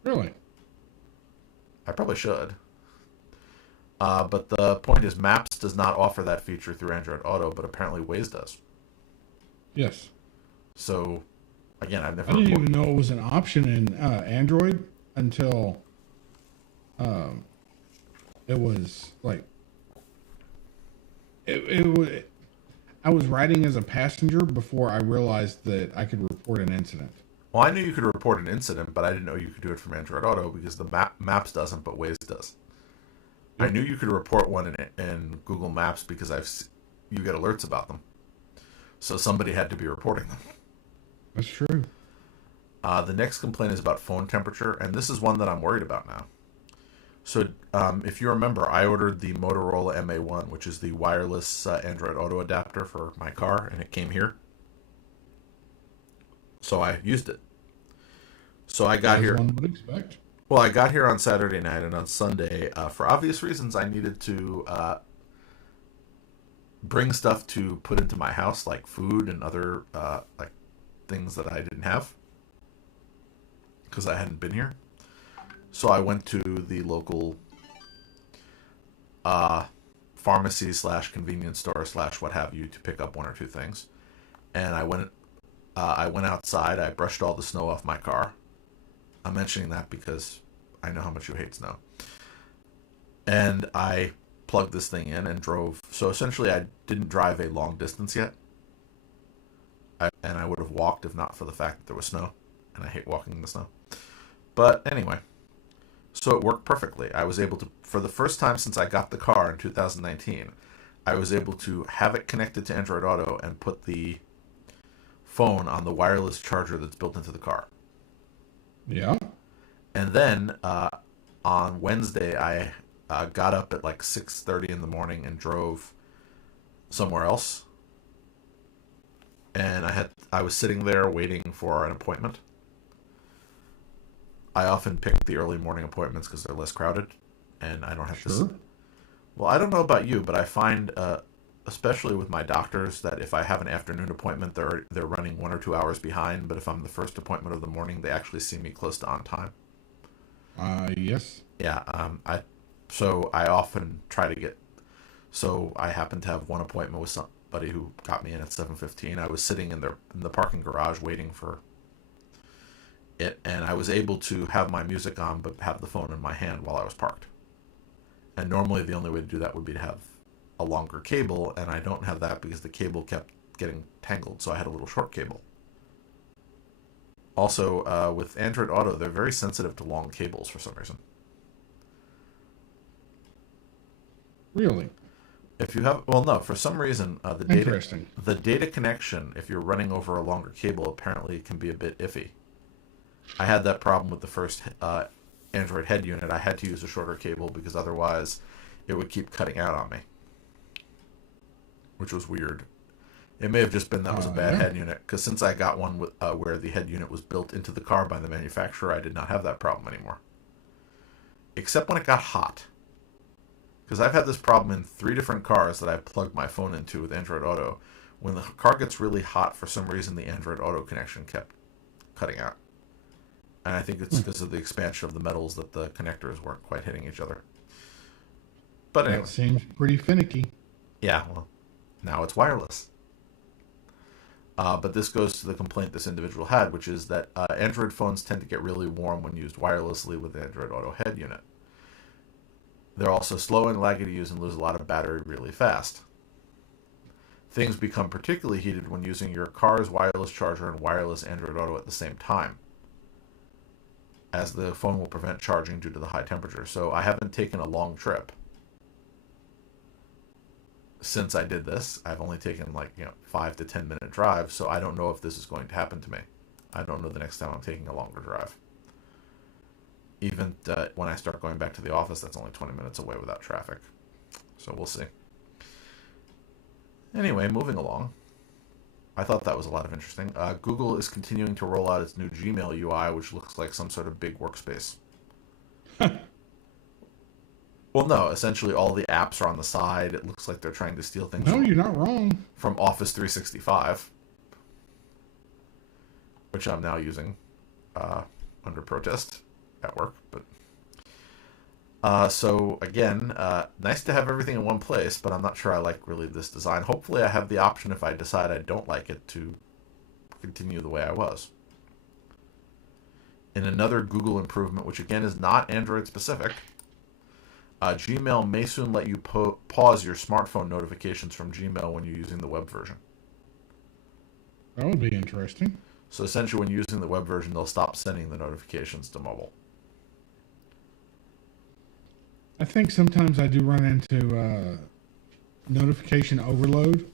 Really? I probably should. But the point is Maps does not offer that feature through Android Auto, but apparently Waze does. Yes. So, again, I've never I didn't reported. even know it was an option in Android until it was like it was. I was riding as a passenger before I realized that I could report an incident. Well, I knew you could report an incident, but I didn't know you could do it from Android Auto because the Maps doesn't, but Waze does. I knew you could report one in Google Maps because you get alerts about them. So somebody had to be reporting them. That's true. The next complaint is about phone temperature, and this is one that I'm worried about now. So if you remember, I ordered the Motorola MA1, which is the wireless Android Auto adapter for my car, and it came here. So I used it. So I got As here. one would expect. Well, I got here on Saturday night, and on Sunday, for obvious reasons, I needed to bring stuff to put into my house, like food and other like things that I didn't have because I hadn't been here. So I went to the local pharmacy / convenience store / what have you to pick up one or two things, and I went outside. I brushed all the snow off my car. I'm mentioning that because I know how much you hate snow. And I plugged this thing in and drove. So essentially, I didn't drive a long distance yet. And I would have walked if not for the fact that there was snow. And I hate walking in the snow. But anyway. So it worked perfectly. I was able to, for the first time since I got the car in 2019, I was able to have it connected to Android Auto and put the phone on the wireless charger that's built into the car. Yeah. And then on Wednesday, I got up at like 6:30 in the morning and drove somewhere else. And I was sitting there waiting for an appointment. I often pick the early morning appointments because they're less crowded, and I don't have to. Sure. Well, I don't know about you, but I find, especially with my doctors, that if I have an afternoon appointment, they're running 1 or 2 hours behind. But if I'm the first appointment of the morning, they actually see me close to on time. Yes. Yeah. So I often try to get. So I happened to have one appointment with somebody who got me in at 7:15. I was sitting in the parking garage waiting for it, and I was able to have my music on but have the phone in my hand while I was parked. And normally the only way to do that would be to have a longer cable, and I don't have that because the cable kept getting tangled, so I had a little short cable. Also, with Android Auto, they're very sensitive to long cables for some reason. Really? If you have, well, no, for some reason, Interesting. the data connection, if you're running over a longer cable, apparently can be a bit iffy. I had that problem with the first Android head unit. I had to use a shorter cable because otherwise it would keep cutting out on me, which was weird. It may have just been that was a bad head unit, because since I got one with, where the head unit was built into the car by the manufacturer, I did not have that problem anymore. Except when it got hot. Because I've had this problem in 3 different cars that I've plugged my phone into with Android Auto. When the car gets really hot, for some reason the Android Auto connection kept cutting out. And I think it's because of the expansion of the metals that the connectors weren't quite hitting each other. But anyway. That seems pretty finicky. Yeah, well, now it's wireless. But this goes to the complaint this individual had, which is that Android phones tend to get really warm when used wirelessly with the Android Auto head unit. They're also slow and laggy to use and lose a lot of battery really fast. Things become particularly heated when using your car's wireless charger and wireless Android Auto at the same time, as the phone will prevent charging due to the high temperature. So I haven't taken a long trip since I did this. I've only taken 5 to 10 minute drives, so I don't know if this is going to happen to me. I don't know the next time I'm taking a longer drive. Even when I start going back to the office, that's only 20 minutes away without traffic. So we'll see. Anyway, moving along. I thought that was a lot of interesting. Google is continuing to roll out its new Gmail UI, which looks like some sort of big workspace. Well, no, essentially all the apps are on the side. It looks like they're trying to steal things. No, you're not wrong. From Office 365, which I'm now using under protest at work. But so again, nice to have everything in one place, but I'm not sure I like really this design. Hopefully I have the option, if I decide I don't like it, to continue the way I was. In another Google improvement, which again is not Android specific, Gmail may soon let you pause your smartphone notifications from Gmail when you're using the web version. That would be interesting. So essentially when you're using the web version, they'll stop sending the notifications to mobile. I think sometimes I do run into notification overload,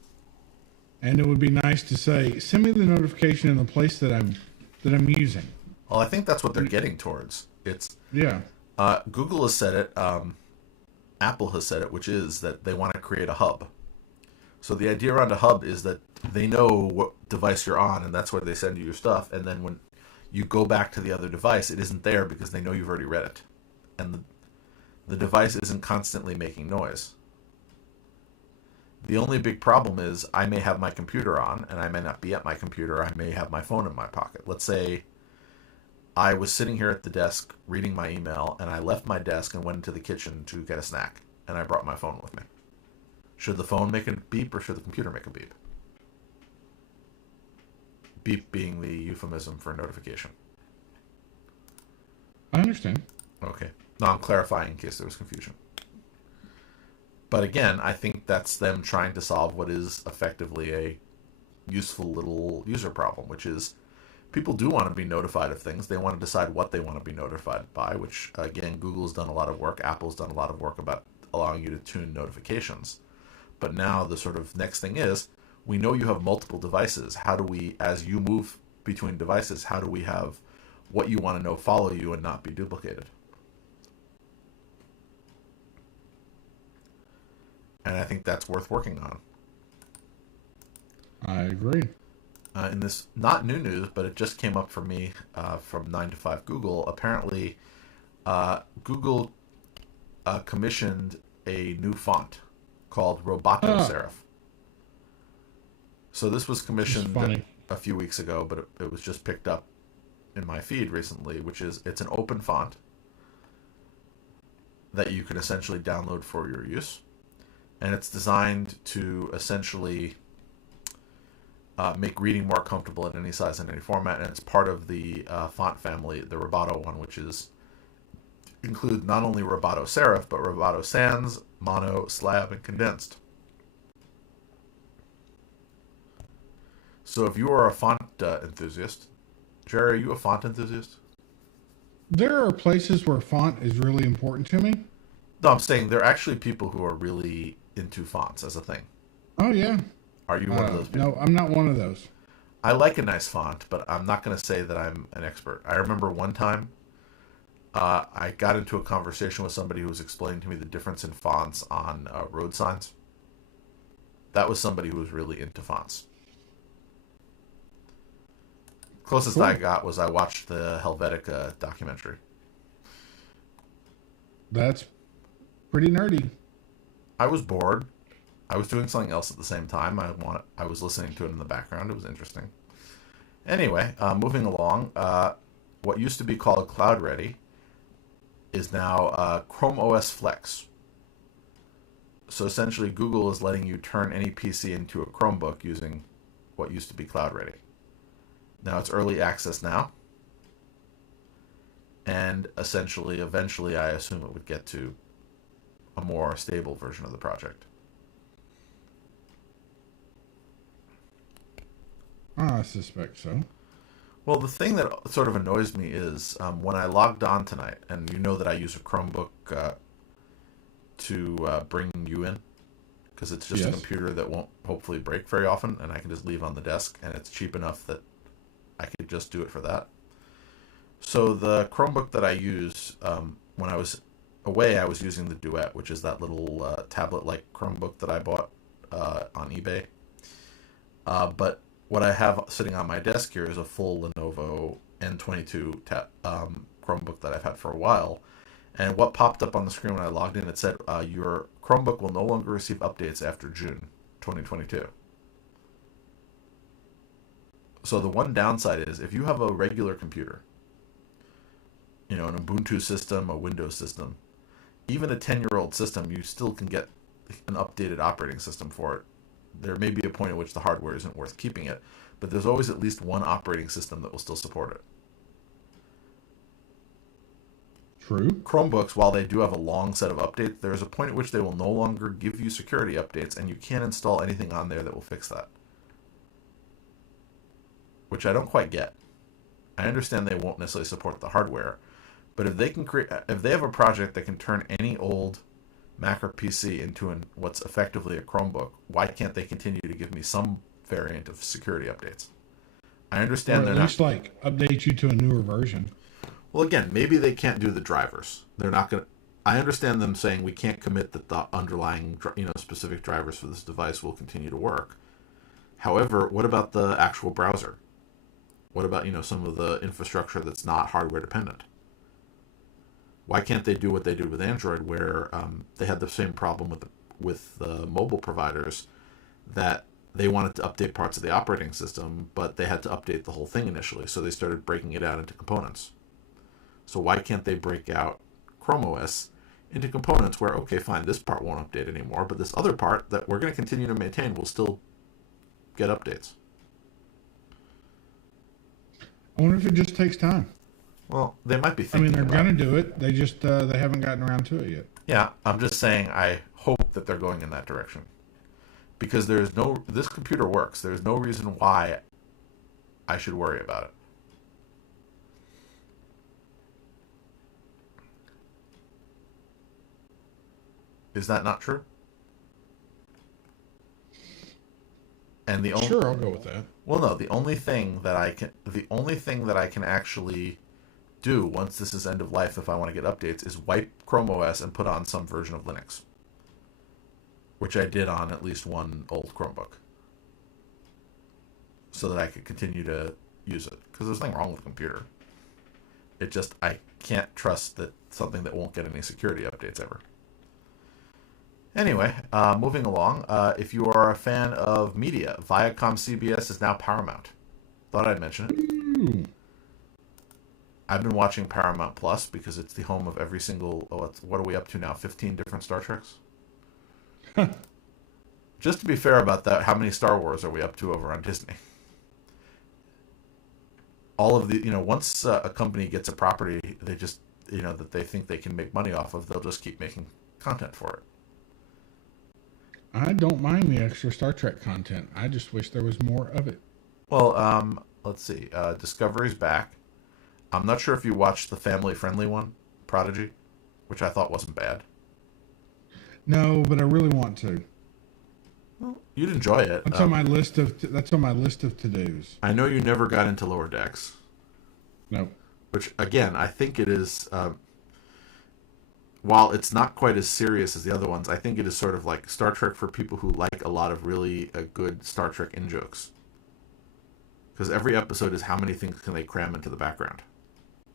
and it would be nice to say, send me the notification in the place that I'm using. Well, I think that's what they're getting towards. It's Google has said it, Apple has said it, which is that they want to create a hub. So the idea around a hub is that they know what device you're on, and that's where they send you your stuff. And then when you go back to the other device, it isn't there because they know you've already read it, and the device isn't constantly making noise. The only big problem is I may have my computer on, and I may not be at my computer. I may have my phone in my pocket. Let's say I was sitting here at the desk reading my email, and I left my desk and went into the kitchen to get a snack, and I brought my phone with me. Should the phone make a beep, or should the computer make a beep? Beep being the euphemism for notification. I understand. Okay. No, I'm clarifying in case there was confusion. But again, I think that's them trying to solve what is effectively a useful little user problem, which is people do want to be notified of things. They want to decide what they want to be notified by, which, again, Google's done a lot of work. Apple's done a lot of work about allowing you to tune notifications. But now the sort of next thing is, we know you have multiple devices. How do we, as you move between devices, how do we have what you want to know follow you and not be duplicated? And I think that's worth working on. I agree. In this, not new news, but it just came up for me from 9 to 5 Google. Apparently, Google commissioned a new font called Roboto Serif. So this was commissioned a few weeks ago, but it was just picked up in my feed recently, which is, it's an open font that you can essentially download for your use. And it's designed to essentially make reading more comfortable in any size and any format. And it's part of the font family, the Roboto one, which is include not only Roboto Serif, but Roboto Sans, Mono, Slab, and Condensed. So if you are a font enthusiast, Jerry, are you a font enthusiast? There are places where font is really important to me. No, I'm saying there are actually people who are really into fonts as a thing. Oh, yeah. Are you one of those people? No, I'm not one of those. I like a nice font, but I'm not going to say that I'm an expert. I remember one time I got into a conversation with somebody who was explaining to me the difference in fonts on road signs. That was somebody who was really into fonts. Closest I got was I watched the Helvetica documentary. That's pretty nerdy. I was bored. I was doing something else at the same time. I was listening to it in the background. It was interesting. Anyway, moving along. What used to be called Cloud Ready is now Chrome OS Flex. So essentially, Google is letting you turn any PC into a Chromebook using what used to be Cloud Ready. Now it's early access now. And essentially, eventually, I assume it would get to a more stable version of the project. I suspect so. Well, the thing that sort of annoys me is when I logged on tonight, and you know that I use a Chromebook to bring you in, because it's just a computer that won't hopefully break very often, and I can just leave on the desk, and it's cheap enough that I could just do it for that. So the Chromebook that I use, when I was away, I was using the Duet, which is that little tablet-like Chromebook that I bought on eBay. But what I have sitting on my desk here is a full Lenovo N22 Chromebook that I've had for a while. And what popped up on the screen when I logged in, it said, your Chromebook will no longer receive updates after June 2022. So the one downside is, if you have a regular computer, you know, an Ubuntu system, a Windows system, even a 10-year-old system, you still can get an updated operating system for it. There may be a point at which the hardware isn't worth keeping it, but there's always at least one operating system that will still support it. True. Chromebooks, while they do have a long set of updates, there's a point at which they will no longer give you security updates, and you can't install anything on there that will fix that. Which I don't quite get. I understand they won't necessarily support the hardware, but if they can if they have a project that can turn any old Mac or PC into what's effectively a Chromebook, why can't they continue to give me some variant of security updates? I understand or they're at least not, like update you to a newer version. Well, again, maybe they can't do the drivers. They're not going to. I understand them saying we can't commit that the underlying, specific drivers for this device will continue to work. However, what about the actual browser? What about, some of the infrastructure that's not hardware dependent? Why can't they do what they did with Android, where they had the same problem with the mobile providers, that they wanted to update parts of the operating system, but they had to update the whole thing initially, so they started breaking it out into components. So why can't they break out Chrome OS into components where, okay, fine, this part won't update anymore, but this other part that we're going to continue to maintain will still get updates? I wonder if it just takes time. Well, they might be thinking they're going to do it. They just they haven't gotten around to it yet. Yeah, I'm just saying I hope that they're going in that direction. Because this computer works. There's no reason why I should worry about it. Is that not true? And the only Sure, I'll go with that. well, no, the only thing that I can actually do once this is end of life, if I want to get updates, is wipe Chrome OS and put on some version of Linux, which I did on at least one old Chromebook, so that I could continue to use it. Because there's nothing wrong with the computer. It just, I can't trust that something that won't get any security updates ever. Anyway, moving along. If you are a fan of media, Viacom CBS is now Paramount. Thought I'd mention it. Ooh. I've been watching Paramount Plus because it's the home of every single. Oh, what are we up to now? 15 different Star Treks. Just to be fair about that, how many Star Wars are we up to over on Disney? All of the, once a company gets a property, they just, that they think they can make money off of, they'll just keep making content for it. I don't mind the extra Star Trek content. I just wish there was more of it. Well, let's see. Discovery's back. I'm not sure if you watched the family-friendly one, Prodigy, which I thought wasn't bad. No, but I really want to. Well, you'd enjoy it. That's on my list of to-dos. I know you never got into Lower Decks. No. Which, again, I think it is... while it's not quite as serious as the other ones, I think it is sort of like Star Trek for people who like a lot of really good Star Trek in-jokes. Because every episode is how many things can they cram into the background.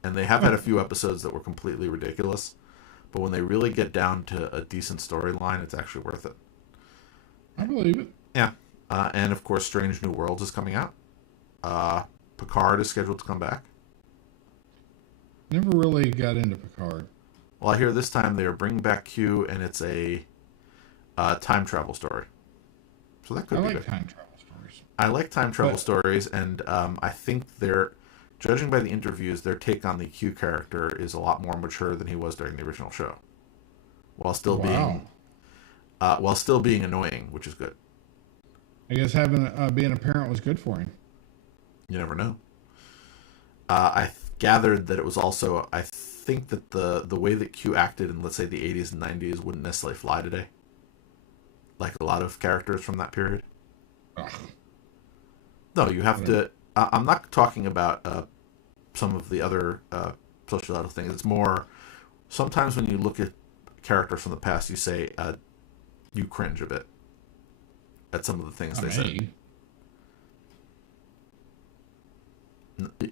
And they have had a few episodes that were completely ridiculous, but when they really get down to a decent storyline, it's actually worth it. I believe it. Yeah. And, of course, Strange New Worlds is coming out. Picard is scheduled to come back. Never really got into Picard. Well, I hear this time they're bringing back Q, and it's a time travel story. So that could be good. Time travel stories. I like time travel stories, and I think judging by the interviews, their take on the Q character is a lot more mature than he was during the original show, while still being annoying, which is good. I guess being a parent was good for him. You never know. I gathered that it was also, I think that the way that Q acted in, let's say, the 80s and 90s wouldn't necessarily fly today, like a lot of characters from that period. Ugh. No, you have to. I'm not talking about some of the other sociological things. It's more sometimes when you look at characters from the past, you say you cringe a bit at some of the things they said.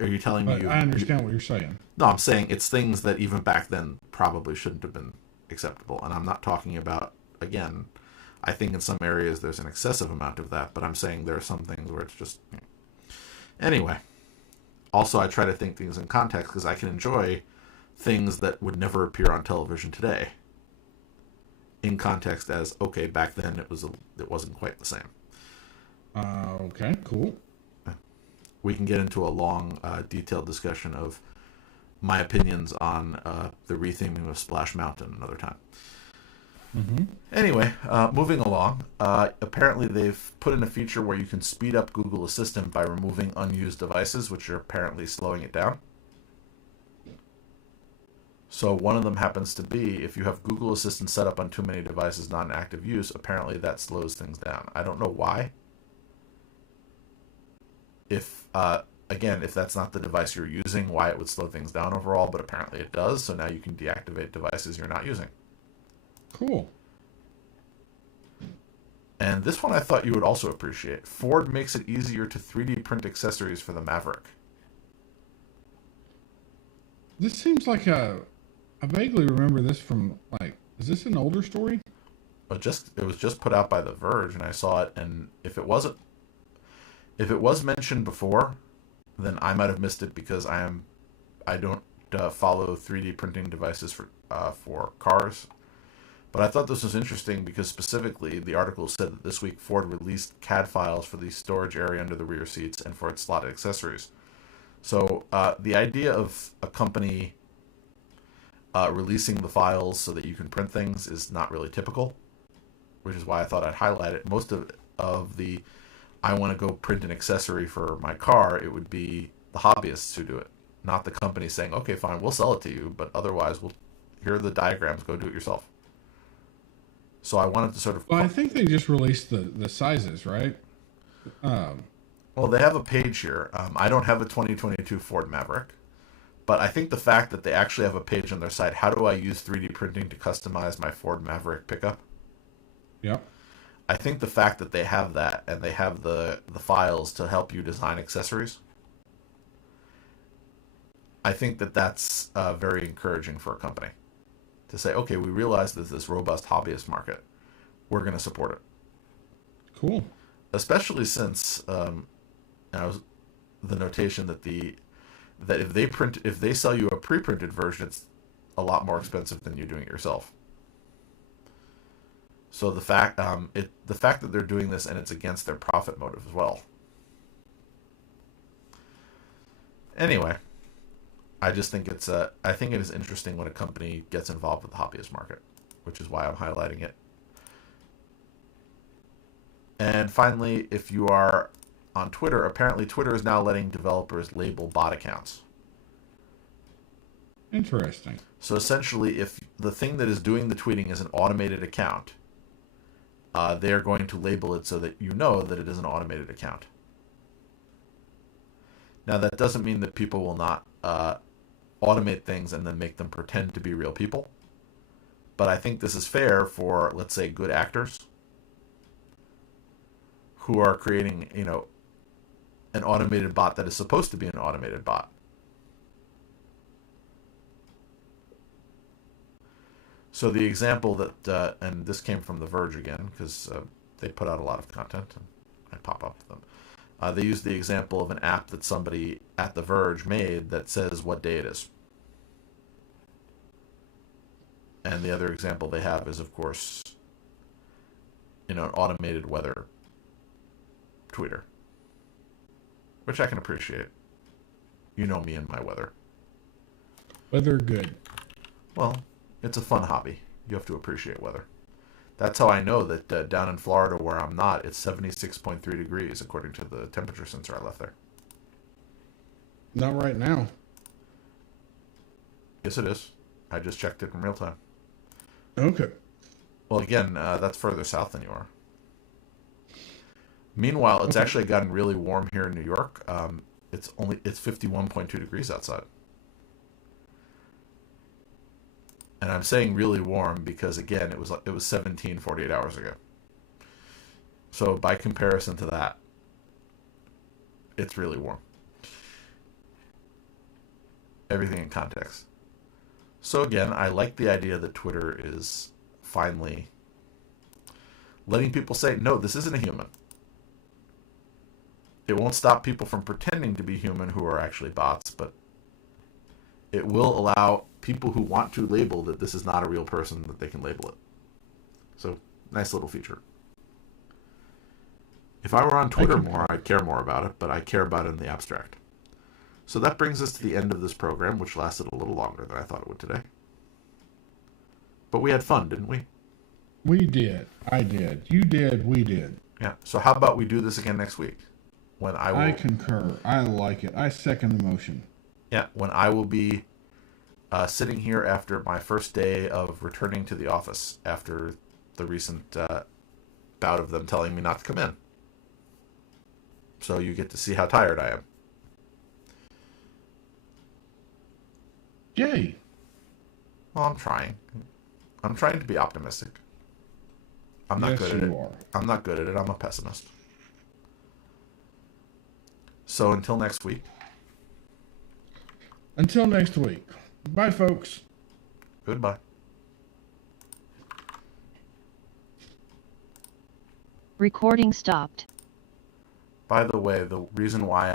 Are you telling me? I understand what you're saying. No, I'm saying it's things that even back then probably shouldn't have been acceptable, and I'm not talking about, again, I think in some areas there's an excessive amount of that, but I'm saying there are some things where it's just... Anyway. Also, I try to think things in context, because I can enjoy things that would never appear on television today in context as, okay, back then it wasn't quite the same. Okay, cool. We can get into a long, detailed discussion of my opinions on the retheming of Splash Mountain another time. Mm-hmm. Anyway, moving along. Apparently they've put in a feature where you can speed up Google Assistant by removing unused devices, which are apparently slowing it down. So one of them happens to be, if you have Google Assistant set up on too many devices not in active use, apparently that slows things down. I don't know why. If that's not the device you're using, why it would slow things down overall, but apparently it does, so now you can deactivate devices you're not using. Cool. And this one I thought you would also appreciate. Ford makes it easier to 3D print accessories for the Maverick. This seems like I vaguely remember this from, is this an older story? But it was just put out by The Verge, and I saw it, and if it was mentioned before, then I might have missed it because I don't follow 3D printing devices for cars. But I thought this was interesting because specifically the article said that this week Ford released CAD files for the storage area under the rear seats and for its slotted accessories. So the idea of a company releasing the files so that you can print things is not really typical, which is why I thought I'd highlight it. Most of the I want to go print an accessory for my car, it would be the hobbyists who do it, not the company saying, okay, fine, we'll sell it to you, but otherwise here are the diagrams, go do it yourself. So I wanted to sort of. Well, I think they just released the sizes, right? Well, they have a page here. I don't have a 2022 Ford Maverick, but I think the fact that they actually have a page on their site, how do I use 3D printing to customize my Ford Maverick pickup? Yep. I think the fact that they have that and they have the files to help you design accessories, I think that that's very encouraging for a company to say, okay, we realize there's this robust hobbyist market. We're going to support it. Cool. Especially since the notation that if they sell you a pre-printed version, it's a lot more expensive than you doing it yourself. So the fact that they're doing this and it's against their profit motive as well. Anyway, I just think I think it is interesting when a company gets involved with the hobbyist market, which is why I'm highlighting it. And finally, if you are on Twitter, apparently Twitter is now letting developers label bot accounts. Interesting. So essentially, if the thing that is doing the tweeting is an automated account, they're going to label it so that you know that it is an automated account. Now, that doesn't mean that people will not automate things and then make them pretend to be real people. But I think this is fair for, let's say, good actors who are creating, an automated bot that is supposed to be an automated bot. So the example that, and this came from The Verge again, because they put out a lot of content, and I pop up to them. They used the example of an app that somebody at The Verge made that says what day it is. And the other example they have is, of course, an automated weather tweeter, which I can appreciate. You know me and my weather. Weather good. Well, it's a fun hobby. You have to appreciate weather. That's how I know that down in Florida where I'm not, it's 76.3 degrees according to the temperature sensor I left there. Not right now. Yes, it is. I just checked it in real time. Okay. Well, again, that's further south than you are. Meanwhile, it's actually gotten really warm here in New York. It's 51.2 degrees outside. And I'm saying really warm because, again, it was 17 48 hours ago. So by comparison to that, it's really warm. Everything in context. So again, I like the idea that Twitter is finally letting people say, no, this isn't a human. It won't stop people from pretending to be human who are actually bots, but it will allow people who want to label that this is not a real person that they can label it. So, nice little feature. If I were on Twitter more, I'd care more about it, but I care about it in the abstract. So that brings us to the end of this program, which lasted a little longer than I thought it would today. But we had fun, didn't we? We did. I did. You did. We did. Yeah. So how about we do this again next week? When I concur. I like it. I second the motion. Yeah, when I will be sitting here after my first day of returning to the office after the recent bout of them telling me not to come in. So you get to see how tired I am. Yay. Well, I'm trying. I'm trying to be optimistic. I'm not good at it. I'm not good at it. I'm a pessimist. So until next week. Until next week. Bye, folks. Goodbye. Recording stopped. By the way, the reason why